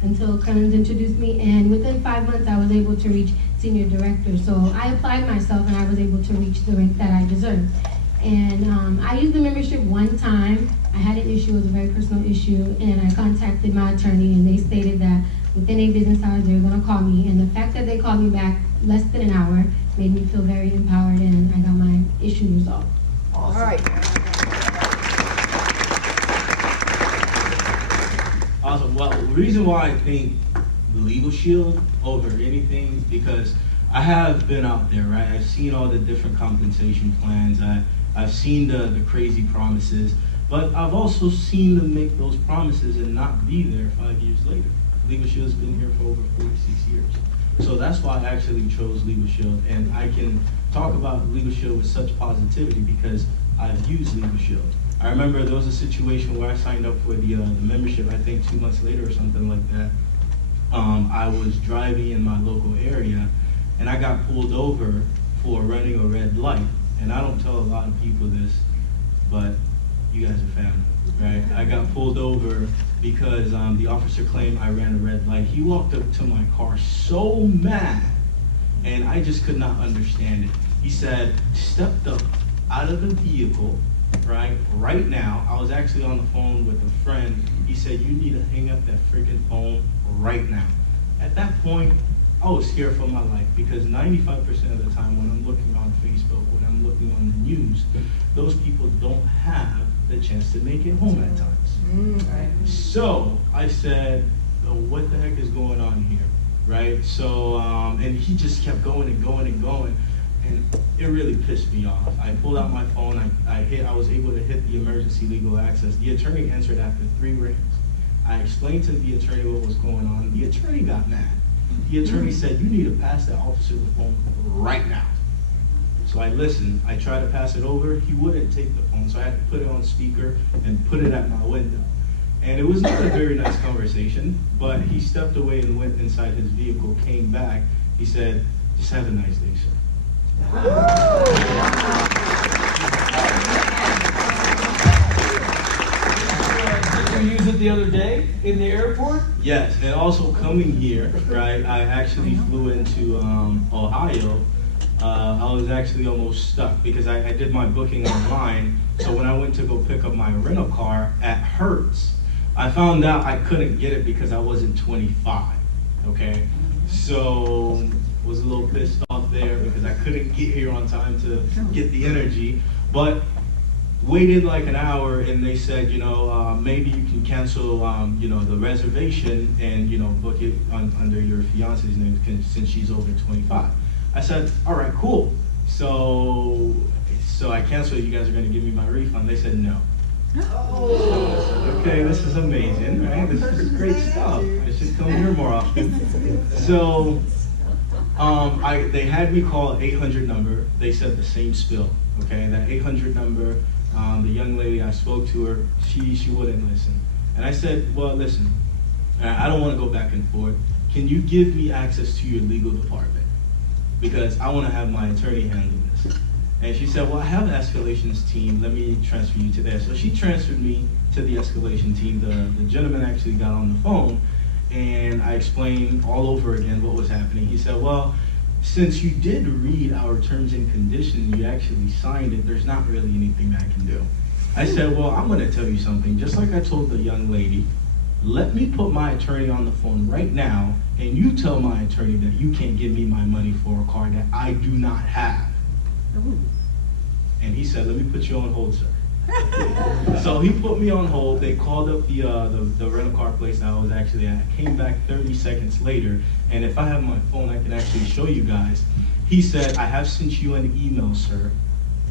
until Collins introduced me, and within 5 months I was able to reach senior director. So I applied myself and I was able to reach the rank that I deserved. And I used the membership one time. I had an issue, it was a very personal issue, and I contacted my attorney and they stated that within 8 business hours they were gonna call me, and the fact that they called me back less than an hour made me feel very empowered, and I got my issue resolved. All right. Awesome. Well, the reason why I think the Legal Shield over anything is because I have been out there, right? I've seen all the different compensation plans. I've seen the crazy promises, but I've also seen them make those promises and not be there 5 years later. Legal Shield's been here for over 46 years. So that's why I actually chose Legal Shield, and I can talk about Legal Shield with such positivity because I've used Legal Shield. I remember there was a situation where I signed up for the membership, I think 2 months later or something like that. I was driving in my local area and I got pulled over for running a red light. And I don't tell a lot of people this, but you guys are family, right? I got pulled over because the officer claimed I ran a red light. He walked up to my car so mad, and I just could not understand it. He said, stepped up out of the vehicle, right now. I was actually on the phone with a friend. He said, you need to hang up that freaking phone right now. At that point, I was scared for my life because 95% of the time when I'm looking on Facebook, when I'm looking on the news, those people don't have the chance to make it home at times. So I said, what the heck is going on here, right? So, and he just kept going and going and going, and it really pissed me off. I pulled out my phone, I was able to hit the emergency legal access. The attorney answered after 3 rings. I explained to the attorney what was going on. The attorney got mad. The attorney said, you need to pass that officer the phone right now. So I listened. I tried to pass it over. He wouldn't take the phone, so I had to put it on speaker and put it at my window. And it was not a very nice conversation, but he stepped away and went inside his vehicle, came back. He said, just have a nice day, sir. Did you use it the other day in the airport? Yes, and also coming here, right, I actually flew into Ohio. I was actually almost stuck because I did my booking online. So when I went to go pick up my rental car at Hertz, I found out I couldn't get it because I wasn't 25, okay? So was a little pissed off there because I couldn't get here on time to get the energy. But waited like an hour and they said, you know, maybe you can cancel, you know, the reservation and, you know, book it under your fiance's name since she's over 25. I said, all right, cool. So I canceled. You guys are going to give me my refund. They said no. Okay, this is amazing, right? This is great stuff. I should come here more often. So they had me call an 800 number. They said the same spill. Okay, that 800 number. The young lady, I spoke to her. She wouldn't listen. And I said, well, listen. I don't want to go back and forth. Can you give me access to your legal department? Because I want to have my attorney handle this. And she said, well, I have an escalations team. Let me transfer you to there. So she transferred me to the escalation team. The gentleman actually got on the phone, and I explained all over again what was happening. He said, well, since you did read our terms and conditions, you actually signed it, there's not really anything I can do. I said, well, I'm going to tell you something. Just like I told the young lady, let me put my attorney on the phone right now, and you tell my attorney that you can't give me my money for a car that I do not have. And he said, let me put you on hold, sir. So he put me on hold. They called up the rental car place that I was actually at. I came back 30 seconds later, and if I have my phone, I can actually show you guys. He said, I have sent you an email, sir.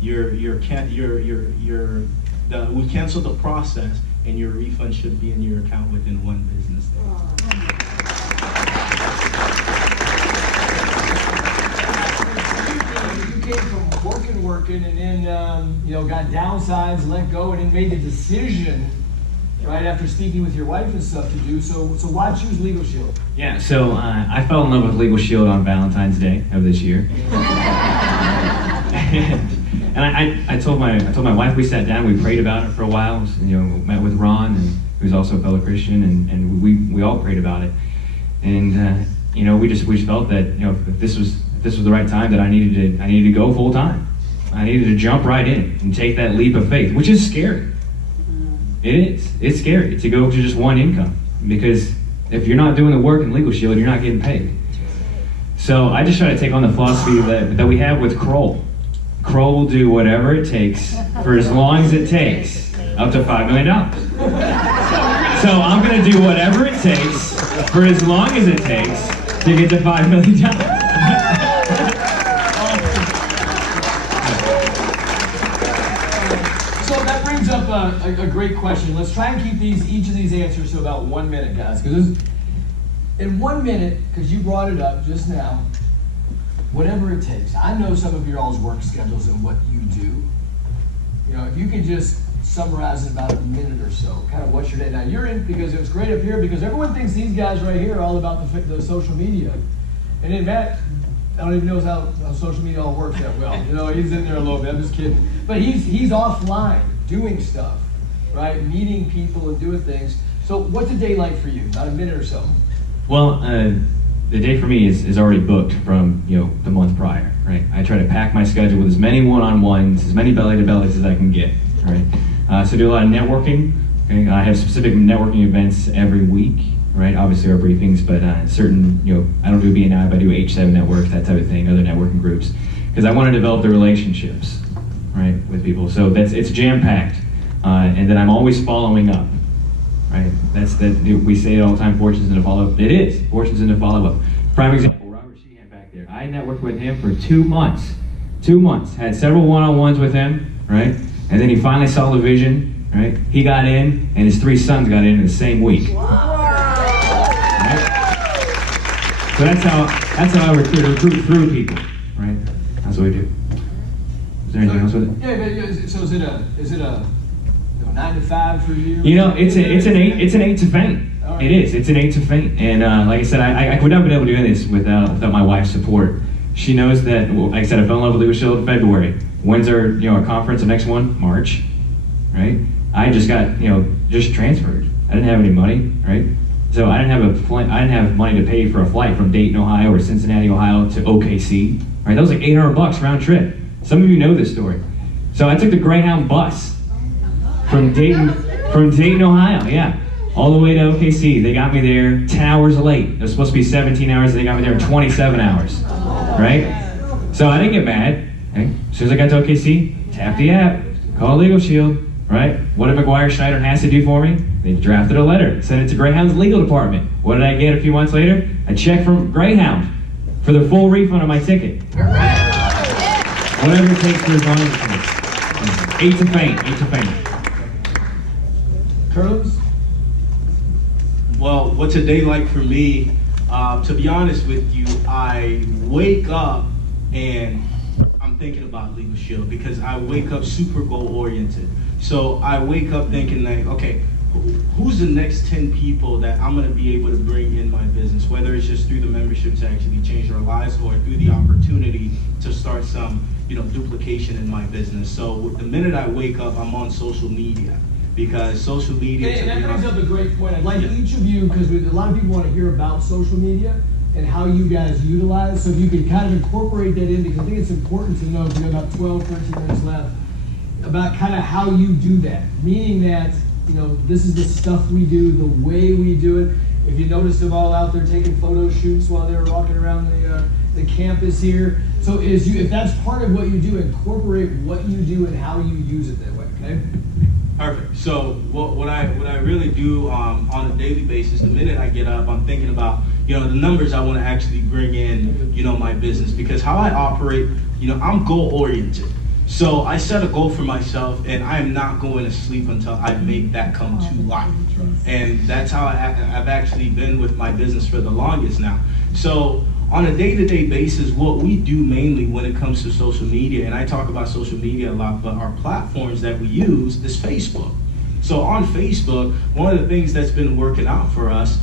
We canceled the process, and your refund should be in your account within 1 business day. You came from working, and then you know, got downsized, let go, and then made the decision right after speaking with your wife and stuff to do. So why choose Legal Shield? Yeah, so I fell in love with Legal Shield on Valentine's Day of this year. And I told my wife, we sat down, we prayed about it for a while, you know, met with Ron, who's also a fellow Christian, and we all prayed about it. And you know, we just felt that, you know, if this was the right time, that I needed to go full time. I needed to jump right in and take that leap of faith, which is scary. It is. It's scary to go to just one income, because if you're not doing the work in Legal Shield, you're not getting paid. So I just try to take on the philosophy that we have with Kroll. Kroll will do whatever it takes for as long as it takes, up to $5 million. So I'm going to do whatever it takes for as long as it takes to get to $5 million. So that brings up a great question. Let's try and keep each of these answers to about 1 minute, guys. Because in 1 minute, because you brought it up just now, whatever it takes. I know some of your all's work schedules and what you do. You know, if you can just summarize in about a minute or so, kind of what's your day. Now you're in, because it was great up here, because everyone thinks these guys right here are all about the social media. And then Matt, I don't even know how social media all works that well. You know, he's in there a little bit, I'm just kidding. But he's offline doing stuff, right? Meeting people and doing things. So what's a day like for you? About a minute or so. Well, the day for me is already booked from, you know, the month prior, right? I try to pack my schedule with as many one-on-ones, as many belly-to-bellies as I can get, right? So I do a lot of networking. Okay? I have specific networking events every week, right? Obviously our briefings, but certain, you know, I don't do BNI, but I do H7 networks, that type of thing, other networking groups, because I want to develop the relationships, right, with people. So it's jam-packed, and then I'm always following up, right? We say it all the time, fortunes in the follow-up. It is, fortunes in the follow-up. Prime example, Robert Sheehan back there. I networked with him for 2 months. 2 months, had several one-on-ones with him, right? And then he finally saw the vision, right? He got in, and his 3 sons got in the same week. Right? So that's how I recruit through people, right? That's what we do. Is there anything else with it? Yeah, but so is it a 9 to 5 for you? You know, it's an 8 to faint. Right. It is. It's an 8 to faint. And like I said, I would not have been able to do this without my wife's support. She knows that, well, like I said, I fell in love with Legal Shield in February. When's our conference? The next one, March, right? I just got, just transferred. I didn't have any money, right? So I didn't have money to pay for a flight from Dayton, Ohio, or Cincinnati, Ohio to OKC, right? That was like $800 round trip. Some of you know this story. So I took the Greyhound bus from Dayton, Ohio, yeah, all the way to OKC. They got me there 10 hours late. It was supposed to be 17 hours. They got me there in 27 hours, right? So I didn't get mad. Okay? As soon as I got to OKC, tap the app, call Legal Shield, right? What did McGuire, Schneider, and Hassett do for me? They drafted a letter, sent it to Greyhound's legal department. What did I get a few months later? A check from Greyhound for the full refund of my ticket. Whatever it takes for as long as it takes. 8 to faint, 8 to faint. Carlos? Well, what's a day like for me? To be honest with you, I wake up and I'm thinking about Legal Shield, because I wake up super goal oriented. So I wake up thinking like, okay, who's the next 10 people that I'm going to be able to bring in my business, whether it's just through the membership to actually change their lives, or through the opportunity to start some, duplication in my business. So the minute I wake up, I'm on social media, because social media. And that brings up a great point. I'd like each of you, because a lot of people want to hear about social media and how you guys utilize. So if you could kind of incorporate that in, because I think it's important to know, if we have about 12, 13 minutes left, about kind of how you do that. Meaning that, this is the stuff we do, the way we do it. If you noticed them all out there taking photo shoots while they were walking around the campus here. So if that's part of what you do, incorporate what you do and how you use it that way, okay? Perfect. So what I really do on a daily basis, the minute I get up, I'm thinking about the numbers I want to actually bring in my business, because how I operate, I'm goal oriented. So I set a goal for myself, and I am not going to sleep until I make that come to life. And that's how I've actually been with my business for the longest now. So on a day-to-day basis, what we do mainly when it comes to social media, and I talk about social media a lot, but our platforms that we use is Facebook. So on Facebook, one of the things that's been working out for us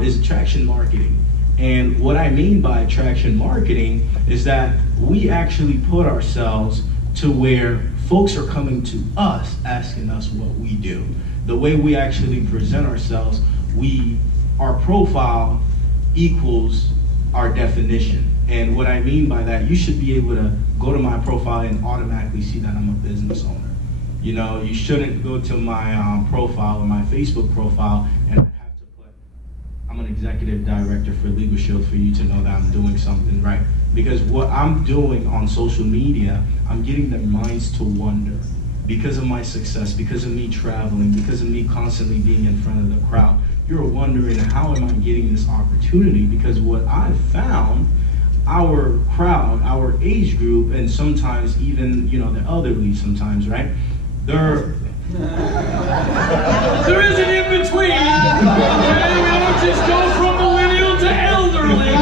is attraction marketing. And what I mean by attraction marketing is that we actually put ourselves to where folks are coming to us asking us what we do. The way we actually present ourselves, our profile equals our definition. And what I mean by that, you should be able to go to my profile and automatically see that I'm a business owner. You know, you shouldn't go to my profile or my Facebook profile and have to put, I'm an executive director for Legal Shield for you to know that I'm doing something right. Because what I'm doing on social media, I'm getting their minds to wonder. Because of my success, because of me traveling, because of me constantly being in front of the crowd, you're wondering, how am I getting this opportunity? Because what I've found, our crowd, our age group, and sometimes even, you know, the elderly sometimes, right? There is an in-between. Okay, we don't just go from millennial to elderly.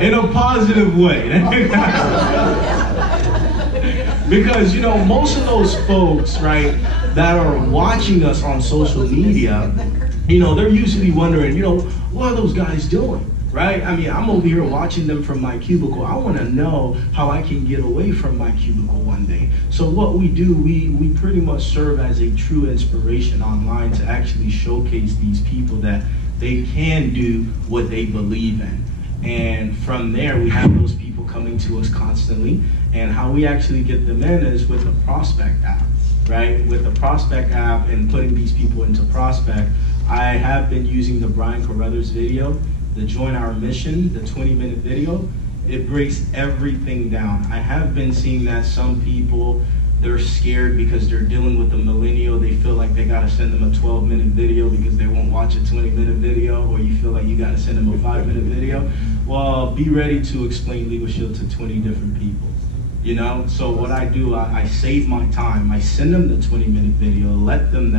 In a positive way. Because, you know, most of those folks, right, that are watching us on social media, you know, they're usually wondering, you know, what are those guys doing, right? I mean, I'm over here watching them from my cubicle. I want to know how I can get away from my cubicle one day. So what we do, we pretty much serve as a true inspiration online to actually showcase these people that they can do what they believe in. And from there, we have those people coming to us constantly. And how we actually get them in is with the Prospect app, right? With the Prospect app and putting these people into Prospect, I have been using the Brian Carruthers video, the Join Our Mission, the 20-minute video. It breaks everything down. I have been seeing that some people, they're scared because they're dealing with the millennial. They feel like they gotta send them a 12-minute video because they won't watch a 20-minute video, or you feel like you gotta send them a 5-minute video. Well, be ready to explain Legal Shield to 20 different people. You know, so what I do, I save my time. I send them the 20-minute video, let them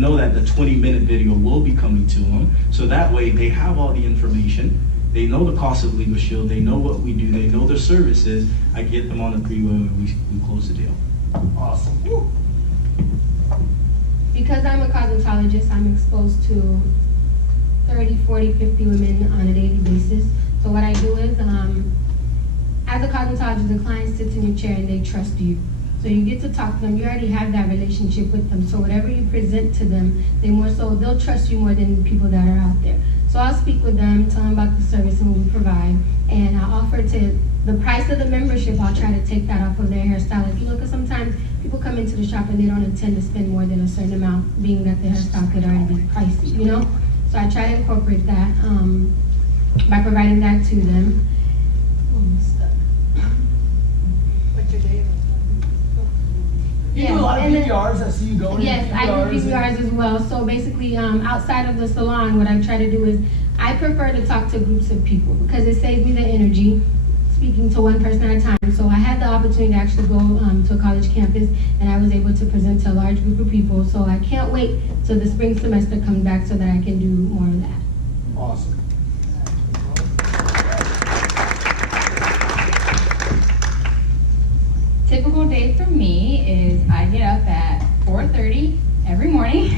know that the 20-minute video will be coming to them. So that way they have all the information. They know the cost of Legal Shield. They know what we do. They know the services. I get them on the 3-way and we close the deal. Awesome. Woo. Because I'm a cosmetologist, I'm exposed to 30, 40, 50 women on a daily basis. So what I do is, as a cosmetologist, the client sits in your chair and they trust you. So you get to talk to them. You already have that relationship with them. So whatever you present to them, they'll trust you more than people that are out there. So I'll speak with them, tell them about the service and what we provide, and I offer to the price of the membership. I'll try to take that off of their hairstyle. If you look, at sometimes people come into the shop and they don't intend to spend more than a certain amount, being that the hairstyle could already be pricey, you know. So I try to incorporate that by providing that to them. What's your name? You do a lot of PPRs, I see you going. Yes, I do PPRs as well. So basically, outside of the salon, what I try to do is I prefer to talk to groups of people because it saves me the energy speaking to one person at a time. So I had the opportunity to actually go to a college campus, and I was able to present to a large group of people. So I can't wait till the spring semester comes back so that I can do more of that. Awesome. Typical day for me is I get up at 4:30 every morning.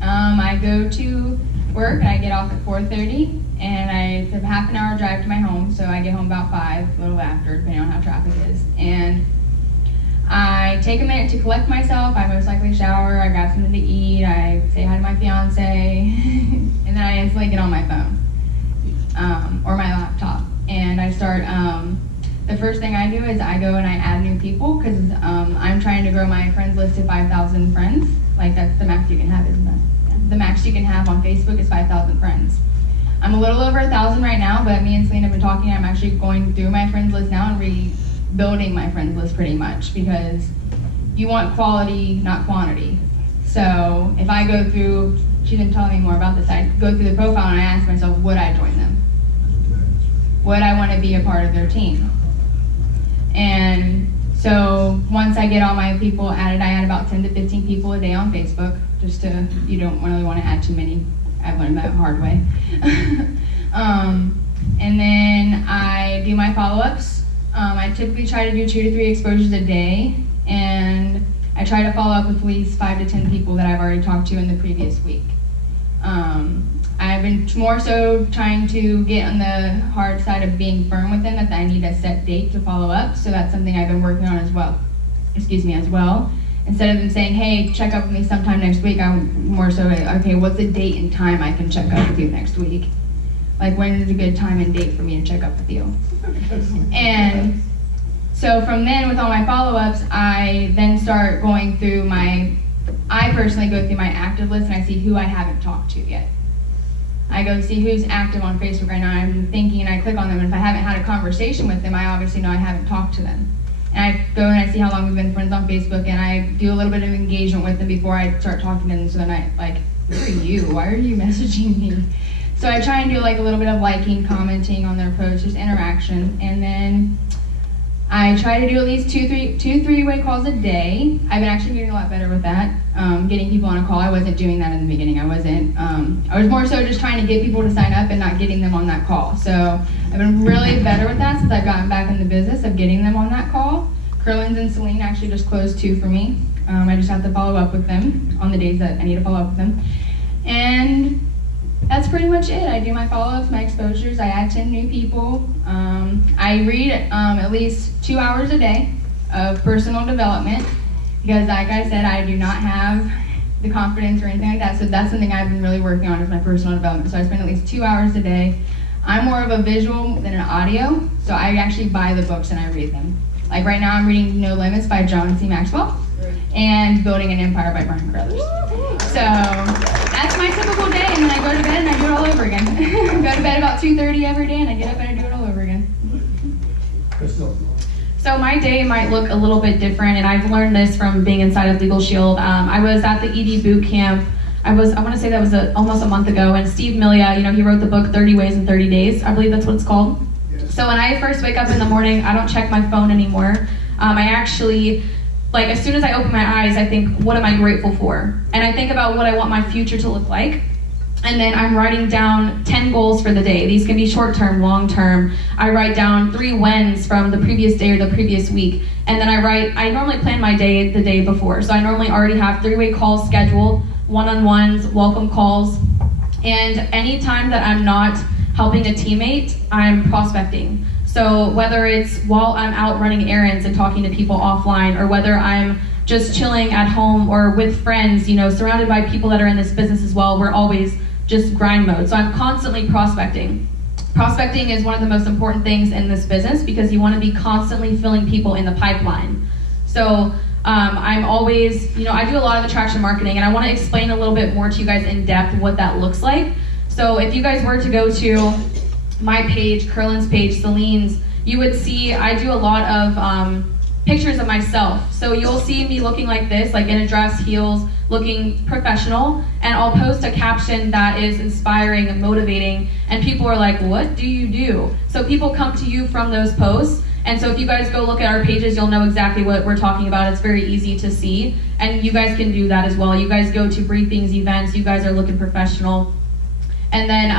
I go to work and I get off at 4:30, and it's a half an hour drive to my home, so I get home about 5, a little after, depending on how traffic is. And I take a minute to collect myself. I most likely shower, I grab something to eat, I say hi to my fiance, and then I instantly get on my phone or my laptop, and I start. The first thing I do is I go and I add new people because I'm trying to grow my friends list to 5,000 friends. Like that's the max you can have, isn't it? Yeah. The max you can have on Facebook is 5,000 friends. I'm a little over 1,000 right now, but me and Selena have been talking. I'm actually going through my friends list now and rebuilding my friends list pretty much because you want quality, not quantity. So if I go through, she didn't tell me more about this, I go through the profile and I ask myself, would I join them? Would I want to be a part of their team? And so once I get all my people added, I add about 10 to 15 people a day on Facebook, just to, you don't really want to add too many. I've learned that the hard way. And then I do my follow-ups. I typically try to do 2 to 3 exposures a day, and I try to follow up with at least 5 to 10 people that I've already talked to in the previous week. I've been more so trying to get on the hard side of being firm with them that I need a set date to follow up. So that's something I've been working on as well. Instead of them saying, hey, check up with me sometime next week, I'm more so, okay, what's a date and time I can check up with you next week? Like, when is a good time and date for me to check up with you? And so from then, with all my follow-ups, I then start going through I personally go through my active list and I see who I haven't talked to yet. I go see who's active on Facebook right now. I'm thinking, and I click on them, and if I haven't had a conversation with them, I obviously know I haven't talked to them. And I go and I see how long we've been friends on Facebook, and I do a little bit of engagement with them before I start talking to them. So then who are you? Why are you messaging me? So I try and do like a little bit of liking, commenting on their posts, just interaction. And then I try to do at least two three-way calls a day. I've been actually getting a lot better with that. Getting people on a call. I wasn't doing that in the beginning. I was more so just trying to get people to sign up and not getting them on that call. So I've been really better with that since I've gotten back in the business of getting them on that call. Curlins and Celine actually just closed 2 for me. I just have to follow up with them on the days that I need to follow up with them. And that's pretty much it. I do my follow-ups, my exposures. I add 10 new people. I read at least 2 hours a day of personal development because, like I said, I do not have the confidence or anything like that. So that's something I've been really working on is my personal development. So I spend at least 2 hours a day. I'm more of a visual than an audio, so I actually buy the books and I read them. Like right now I'm reading No Limits by John C. Maxwell and Building an Empire by Brian Carruthers. So that's my typical day, and then I go to bed and I do it all over again. I go to bed about 2:30 every day and I get up and I do it all over again. Crystal. So my day might look a little bit different, and I've learned this from being inside of Legal Shield. I was at the ED boot camp. I want to say that was almost a month ago, and Steve Millia, he wrote the book 30 Ways in 30 Days. I believe that's what it's called. Yes. So when I first wake up in the morning, I don't check my phone anymore. I actually, as soon as I open my eyes, I think, what am I grateful for? And I think about what I want my future to look like. And then I'm writing down 10 goals for the day. These can be short-term, long-term. I write down 3 wins from the previous day or the previous week. And then I normally plan my day the day before. So I normally already have 3-way calls scheduled, one-on-ones, welcome calls. And anytime that I'm not helping a teammate, I'm prospecting. So whether it's while I'm out running errands and talking to people offline, or whether I'm just chilling at home or with friends, surrounded by people that are in this business as well, we're always just grind mode. So I'm constantly prospecting. Prospecting is one of the most important things in this business because you want to be constantly filling people in the pipeline. So I'm always, I do a lot of attraction marketing, and I want to explain a little bit more to you guys in depth what that looks like. So if you guys were to go to my page, Curlin's page, Celine's, you would see I do a lot of pictures of myself. So you'll see me looking like this, like in a dress, heels, looking professional, and I'll post a caption that is inspiring and motivating, and people are like, what do you do? So people come to you from those posts, and so if you guys go look at our pages, you'll know exactly what we're talking about. It's very easy to see, and you guys can do that as well. You guys go to briefings, events, you guys are looking professional. And then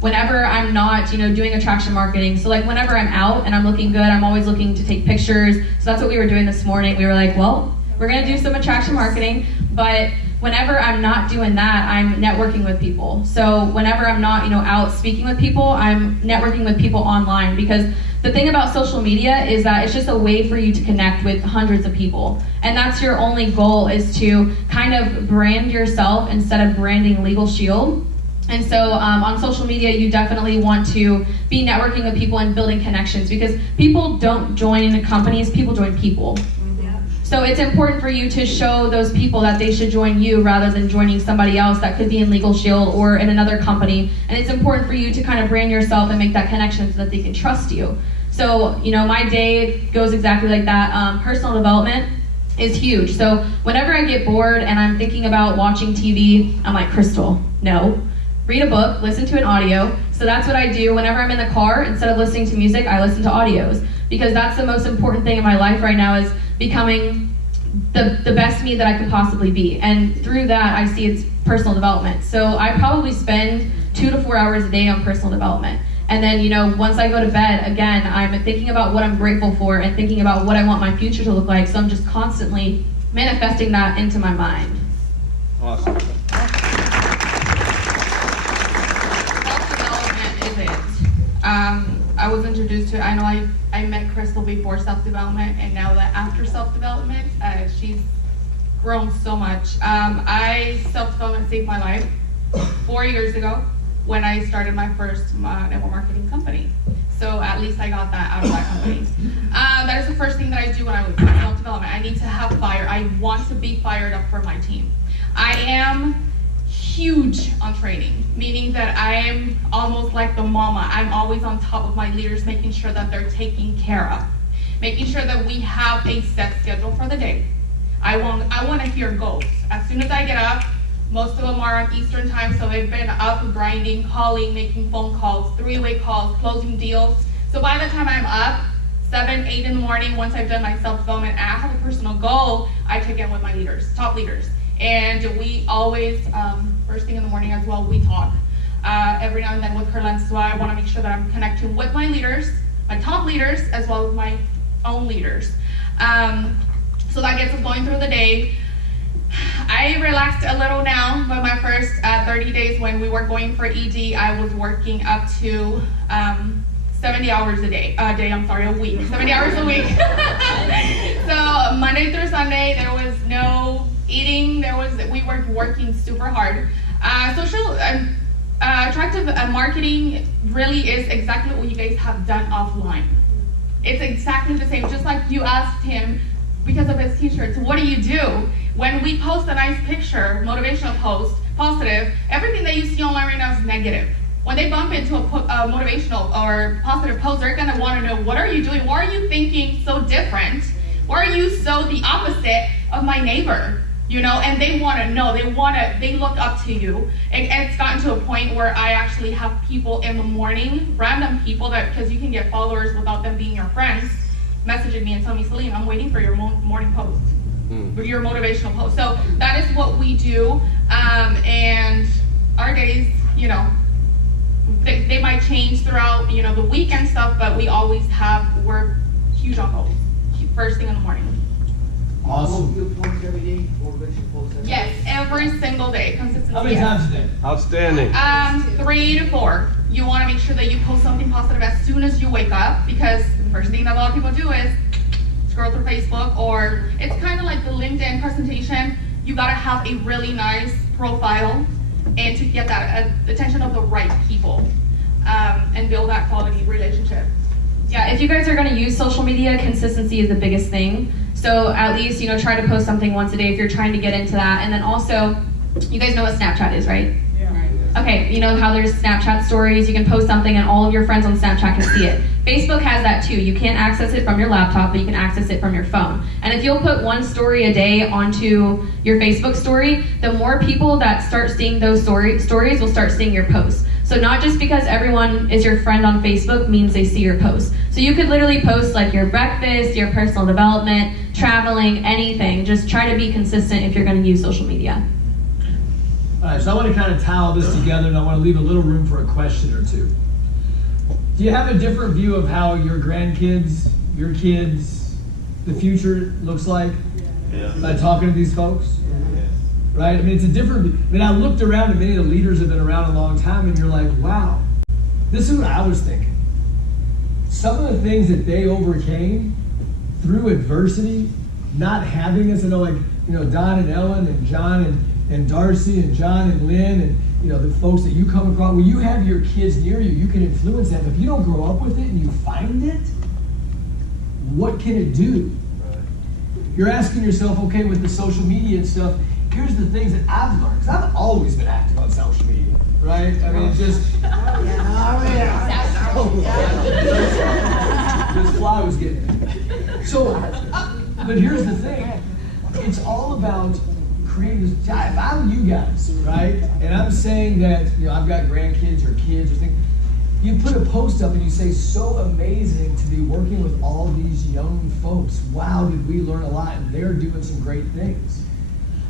whenever I'm not, doing attraction marketing, so whenever I'm out and I'm looking good, I'm always looking to take pictures. So that's what we were doing this morning. We were like, well, we're gonna do some attraction marketing, but whenever I'm not doing that, I'm networking with people. So whenever I'm not, out speaking with people, I'm networking with people online, because the thing about social media is that it's just a way for you to connect with hundreds of people. And that's your only goal, is to kind of brand yourself instead of branding Legal Shield. And so on social media, you definitely want to be networking with people and building connections, because people don't join companies, people join people. So it's important for you to show those people that they should join you rather than joining somebody else that could be in Legal Shield or in another company. And it's important for you to kind of brand yourself and make that connection so that they can trust you. So, my day goes exactly like that. Personal development is huge. So whenever I get bored and I'm thinking about watching TV, I'm like, Crystal, no. Read a book, listen to an audio. So that's what I do whenever I'm in the car. Instead of listening to music, I listen to audios, because that's the most important thing in my life right now, is becoming the best me that I could possibly be. And through that, I see it's personal development. So I probably spend 2 to 4 hours a day on personal development. And then, once I go to bed, again, I'm thinking about what I'm grateful for and thinking about what I want my future to look like. So I'm just constantly manifesting that into my mind. Awesome. I was introduced to, I know I met Crystal before self-development, and now that after self-development, she's grown so much. Self-development saved my life 4 years ago when I started my first network marketing company. So at least I got that out of that company. That is the first thing that I do when I was in self-development. I need to have fire. I want to be fired up for my team. I am huge on training, meaning that I am almost like the mama. I'm always on top of my leaders, making sure that they're taken care of, making sure that we have a set schedule for the day. I want to hear goals. As soon as I get up, most of them are on Eastern time, so they've been up grinding, calling, making phone calls, three-way calls, closing deals. So by the time I'm up, 7, 8 in the morning, once I've done my self-development and I have a personal goal, I check in with my leaders, top leaders. And we always, first thing in the morning as well, we talk. Every now and then with her lens, so I want to make sure that I'm connecting with my leaders, my top leaders, as well as my own leaders. So that gets us going through the day. I relaxed a little now, but my first 30 days when we were going for ED, I was working up to 70 hours a week, 70 hours a week. So Monday through Sunday, there was no eating, we were working super hard. Social attractive marketing really is exactly what you guys have done offline. It's exactly the same, just like you asked him because of his t-shirts, what do you do? When we post a nice picture, motivational post, positive, everything that you see online right now is negative. When they bump into a motivational or positive post, they're gonna wanna know, what are you doing? Why are you thinking so different? Why are you so the opposite of my neighbor? You know, and they wanna know, they look up to you. And it's gotten to a point where I actually have people in the morning, random people because you can get followers without them being your friends, messaging me and telling me, Celine, I'm waiting for your morning post, your motivational post. So that is what we do. And our days, you know, they might change throughout, you know, the weekend stuff, but we're huge on goals, first thing in the morning. Awesome. You post every day, or makes you post every day? Yes, every single day, consistency. How many times a day? Outstanding. 3 to 4. You want to make sure that you post something positive as soon as you wake up, because the first thing that a lot of people do is scroll through Facebook, or it's kind of like the LinkedIn presentation. You got to have a really nice profile and to get that attention of the right people and build that quality relationship. Yeah, if you guys are going to use social media, consistency is the biggest thing. So at least, you know, try to post something once a day if you're trying to get into that. And then also, you guys know what Snapchat is, right? Yeah. Okay, you know how there's Snapchat stories, you can post something and all of your friends on Snapchat can see it. Facebook has that too. You can't access it from your laptop, but you can access it from your phone. And if you'll put one story a day onto your Facebook story, the more people that start seeing those stories will start seeing your posts. So not just because everyone is your friend on Facebook means they see your posts. So you could literally post like your breakfast, your personal development, traveling, anything. Just try to be consistent if you're going to use social media. All right, so I want to kind of tie all this together, and I want to leave a little room for a question or two. Do you have a different view of how your grandkids, your kids, the future looks like by talking to these folks? Right? I mean, it's a different, I mean, I looked around and many of the leaders have been around a long time, and you're like, wow, this is what I was thinking. Some of the things that they overcame through adversity, not having us, I know, like, you know, Don and Ellen and John and Darcy and John and Lynn and, you know, the folks that you come across, when you have your kids near you, you can influence them. If you don't grow up with it and you find it, what can it do? You're asking yourself, okay, with the social media and stuff, here's the things that I've learned, because I've always been active on social media, right? I mean, it's just... This fly was getting me. So, but here's the thing. It's all about creating this... If I'm you guys, right, and I'm saying that, you know, I've got grandkids or kids or things, you put a post up and you say, so amazing to be working with all these young folks. Wow, did we learn a lot, and they're doing some great things.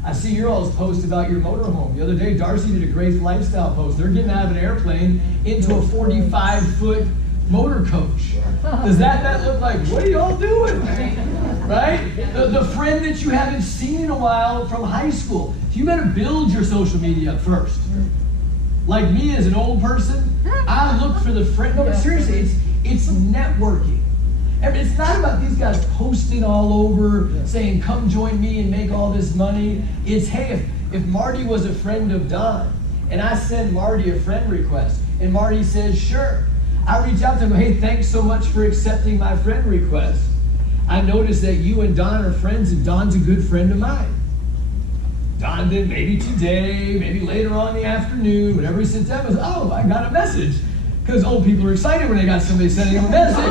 I see your all's post about your motorhome. The other day, Darcy did a great lifestyle post. They're getting out of an airplane into a 45-foot motor coach. Does that look like, what are y'all doing? Right? The friend that you haven't seen in a while from high school. You better build your social media up first. Like me as an old person, I look for the friend. No, but seriously, it's networking. And it's not about these guys posting all over saying, come join me and make all this money. It's, hey, if Marty was a friend of Don, and I send Marty a friend request, and Marty says, sure, I reach out to him, hey, thanks so much for accepting my friend request. I noticed that you and Don are friends, and Don's a good friend of mine. Don then, maybe today, maybe later on in the afternoon, whenever he sits down, goes, oh, I got a message. Because old people are excited when they got somebody sending them a message. So,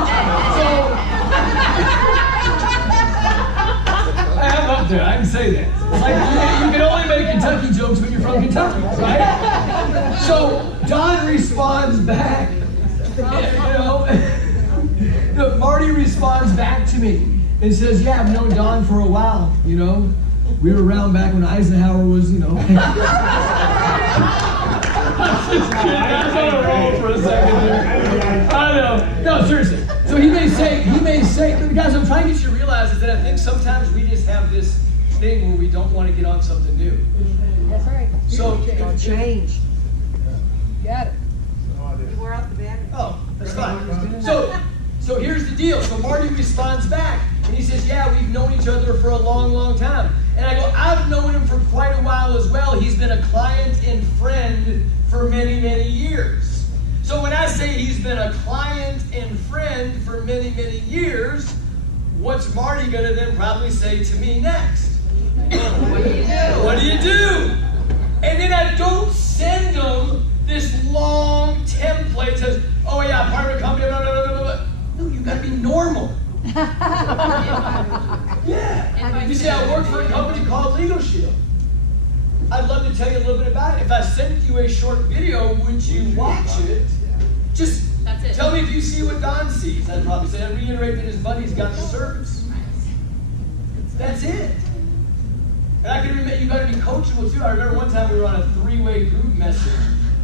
I'm up there, I can say that. It's like, you can only make Kentucky jokes when you're from Kentucky, right? So, Don responds back, Marty responds back to me and says, yeah, I've known Don for a while, We were around back when Eisenhower was, I'm just kidding. I was on a roll for a second there. I know. No, seriously. So he may say, but guys, I'm trying to get you to realize is that I think sometimes we just have this thing where we don't want to get on something new. That's right. So Change. Got it. You wore out the battery. Oh, that's fine. So here's the deal. So Marty responds back, and he says, yeah, we've known each other for a long, long time. And I go, I've known him for quite a while as well. He's been a client and friend for many, many years. So when I say he's been a client and friend for many, many years, what's Marty going to then probably say to me next? What do you do? What do you do? And then I don't send him this long template that says, oh yeah, part of a company, blah, blah, blah, blah, blah. No, you got to be normal. Yeah. You see, I work for a company called Legal Shield. I'd love to tell you a little bit about it. If I sent you a short video, would you watch it? Just tell me if you see what Don sees. I'd probably say, I reiterate that his buddy's got the service. That's it. And I can remember, you got to be coachable too. I remember one time we were on a 3-way group message,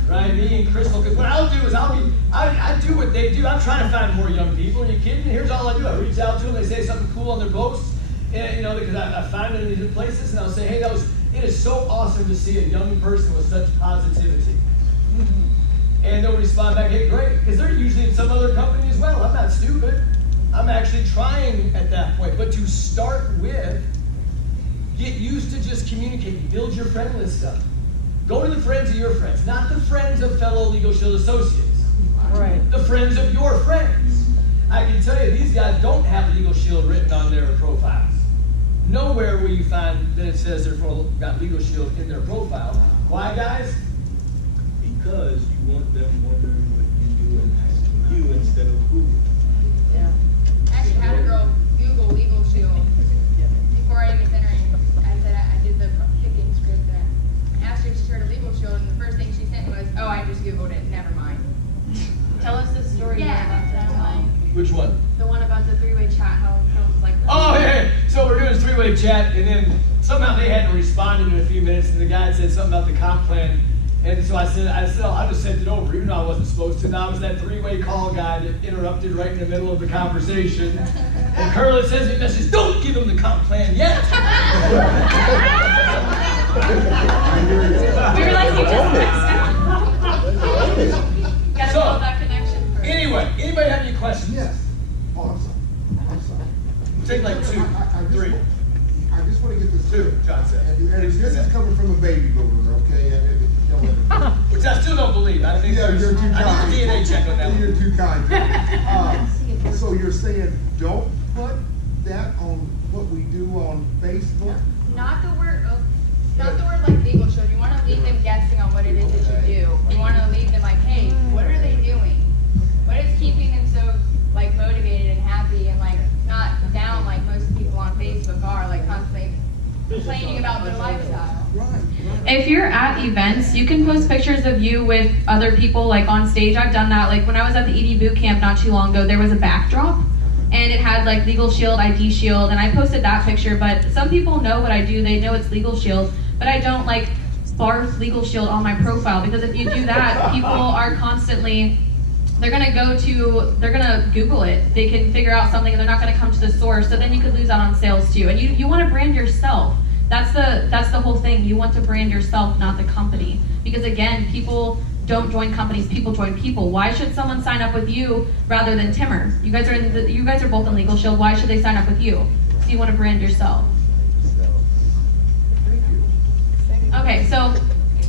right? Me and Crystal. Because what I'll do is I do what they do. I'm trying to find more young people. Are you kidding? Here's all I do. I reach out to them. They say something cool on their posts, and because I find them in these places, and I'll say, hey, it is so awesome to see a young person with such positivity. And they'll respond back, hey, great, because they're usually in some other company as well. I'm not stupid. I'm actually trying at that point. But to start with, get used to just communicating. Build your friend list up. Go to the friends of your friends, not the friends of fellow Legal Shield associates. Right. The friends of your friends. I can tell you, these guys don't have Legal Shield written on their profiles. Nowhere will you find that it says they're got Legal Shield in their profile. Why, guys? Because you want them wondering what you do and asking you instead of Google. Yeah. I actually had a girl Google Legal Shield before I even sent her anything. I said I did the picking script and I asked her if she heard of Legal Shield, and the first thing she sent was, oh, I just Googled it, never mind. Tell us the story about that one. Which one? The one about the 3-way chat, how it was like, Oh, yeah. So we're doing this 3-way chat, and then somehow they hadn't responded in a few minutes, and the guy said something about the comp plan. And so I said, oh, I just sent it over, even though I wasn't supposed to. Now I was that 3-way call guy that interrupted right in the middle of the conversation. And Curly sends me a message, don't give him the comp plan yet. We were like, you just missed it. Gotta So, build that connection first. Anyway, anybody have any questions? Yes. Oh, I'm sorry. Take like 2, 3. I just want to get this 2, John said. And this is coming from a baby boomer, okay? Which I still don't believe. I think Yeah, you're too kind. I need a DNA check on that one. You're too kind. So you're saying don't put that on what we do on Facebook? not the word like Legal Shield. You want to leave them guessing on what it is that you do. You want to leave them like, hey, what are they doing? What is keeping them so like motivated and happy and like not down like most people on Facebook are, like constantly complaining about their lifestyle. If you're at events, you can post pictures of you with other people like on stage. I've done that. Like when I was at the ED boot camp not too long ago, there was a backdrop and it had like Legal Shield, ID Shield, and I posted that picture. But some people know what I do. They know it's Legal Shield, but I don't like barf Legal Shield on my profile, because if you do that, people are constantly, they're gonna Google it. They can figure out something and they're not gonna come to the source. So then you could lose out on sales too. And you want to brand yourself. That's the whole thing. You want to brand yourself, not the company. Because again, people don't join companies, people join people. Why should someone sign up with you rather than Timmer? You guys are both in Legal Shield. Why should they sign up with you? So you want to brand yourself. Okay, so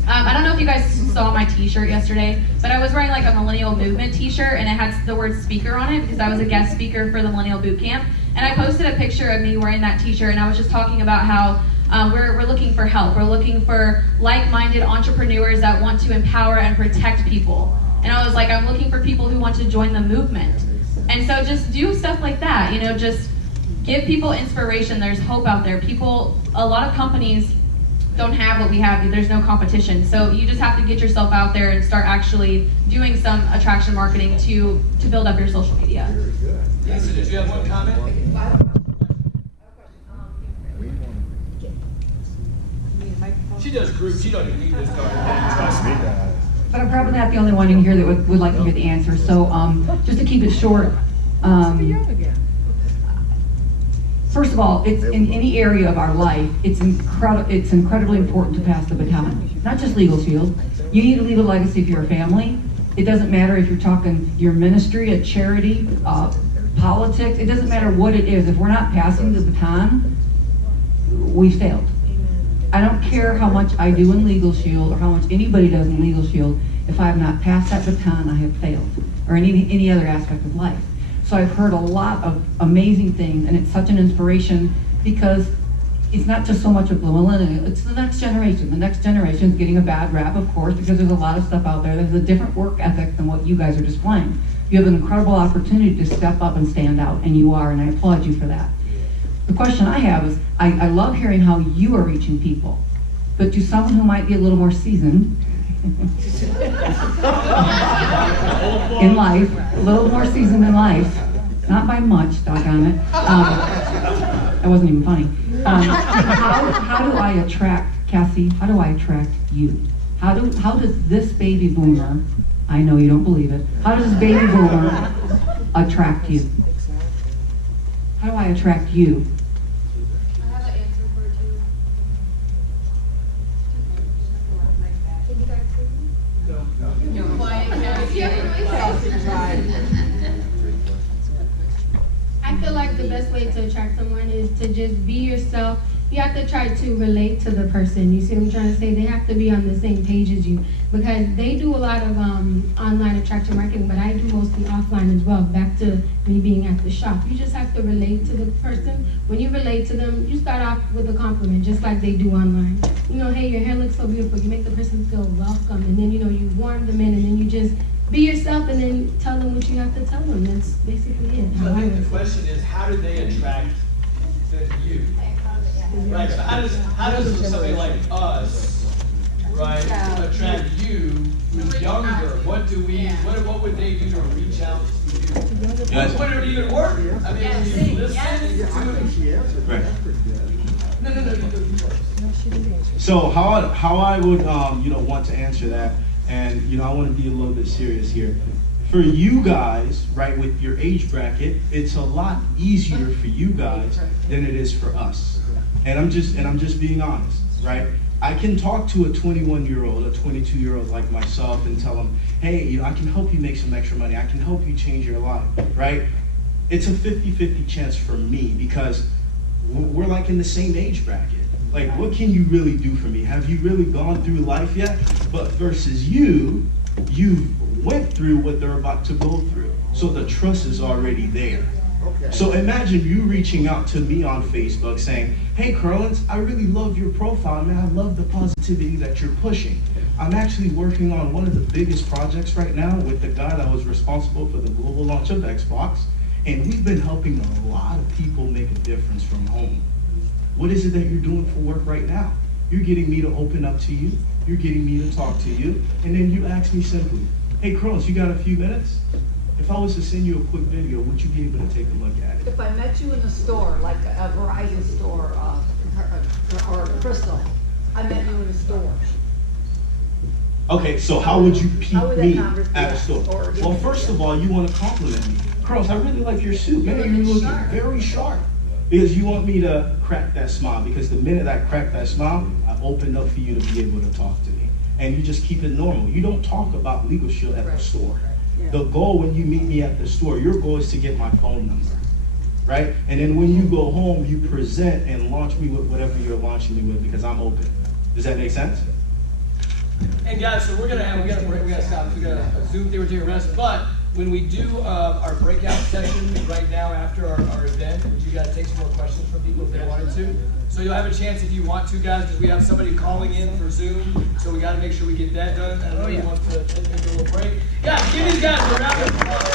I don't know if you guys saw my t-shirt yesterday, but I was wearing like a Millennial Movement t-shirt, and it had the word speaker on it because I was a guest speaker for the Millennial Boot Camp. And I posted a picture of me wearing that t-shirt, and I was just talking about how we're looking for help. We're looking for like-minded entrepreneurs that want to empower and protect people. And I was like, I'm looking for people who want to join the movement. And so just do stuff like that, you know, just give people inspiration. There's hope out there. A lot of companies don't have what we have. There's no competition. So you just have to get yourself out there and start actually doing some attraction marketing to build up your social media. Lisa, did you have one comment? She does group. She don't even need this card. Trust me. But I'm probably not the only one in here that would like to hear the answer. So just to keep it short, first of all, it's in any area of our life, it's incredibly important to pass the baton. Not just Legal Shield. You need to leave a legacy for your family. It doesn't matter if you're talking your ministry, a charity, politics. It doesn't matter what it is. If we're not passing the baton, we failed. I don't care how much I do in Legal Shield or how much anybody does in Legal Shield. If I have not passed that baton, I have failed, or any other aspect of life. So I've heard a lot of amazing things, and it's such an inspiration because it's not just so much of the millennial, it's the next generation. The next generation is getting a bad rap, of course, because there's a lot of stuff out there that has a different work ethic than what you guys are displaying. You have an incredible opportunity to step up and stand out, and you are, and I applaud you for that. The question I have is, I love hearing how you are reaching people, but to someone who might be a little more seasoned in life, a little more seasoned in life, not by much, doggone it, that wasn't even funny. How do I attract, Cassie, how do I attract you? How does this baby boomer, I know you don't believe it, how does this baby boomer attract you? How do I attract you? I have an answer for it too. Can you guys see me? No. Quiet, I feel like the best way to attract someone is to just be yourself. You have to try to relate to the person. You see what I'm trying to say? They have to be on the same page as you, because they do a lot of online attraction marketing, but I do mostly offline as well, back to me being at the shop. You just have to relate to the person. When you relate to them, you start off with a compliment, just like they do online. You know, hey, your hair looks so beautiful. You make the person feel welcome, and then, you know, you warm them in, and then you just be yourself, and then tell them what you have to tell them. That's basically it. So I think the question is, how do they attract you? Right, so how does somebody like us, right, attract you who's younger? What would they do to reach out to you? Would it even work? I mean, when you listen to... Right. No. So how I would want to answer that, and I want to be a little bit serious here. For you guys, right, with your age bracket, it's a lot easier for you guys than it is for us. And I'm just being honest, right? I can talk to a 21-year-old, a 22-year-old like myself and tell them, hey, I can help you make some extra money. I can help you change your life, right? It's a 50-50 chance for me because we're like in the same age bracket. Like, what can you really do for me? Have you really gone through life yet? But versus you went through what they're about to go through. So the trust is already there. Okay. So imagine you reaching out to me on Facebook saying, hey, Curlins, I really love your profile, man. I love the positivity that you're pushing. I'm actually working on one of the biggest projects right now with the guy that was responsible for the global launch of Xbox. And we've been helping a lot of people make a difference from home. What is it that you're doing for work right now? You're getting me to open up to you. You're getting me to talk to you. And then you ask me simply, hey, Curlins, you got a few minutes? If I was to send you a quick video, would you be able to take a look at it? If I met you in a store, like a Verizon store or Crystal, I met you in a store. Okay, so how would you peep me at a store? Well, first of all, you want to compliment me. Curls, I really like your suit. Man, you're looking very sharp. Because you want me to crack that smile. Because the minute I crack that smile, I opened up for you to be able to talk to me. and you just keep it normal. You don't talk about Legal Shield at the store. The goal when you meet me at the store, your goal is to get my phone number, right? And then when you go home, you present and launch me with whatever you're launching me with, because I'm open. Does that make sense? And guys, so we gotta break, we gotta stop. We gotta Zoom thing, we're taking a rest. But when we do our breakout session right now after our event, would you guys take some more questions from people if they wanted to? So you'll have a chance if you want to, guys, because we have somebody calling in for Zoom. So we gotta make sure we get that done. I don't know if you want to take a little break. Yeah, give these guys a round of applause.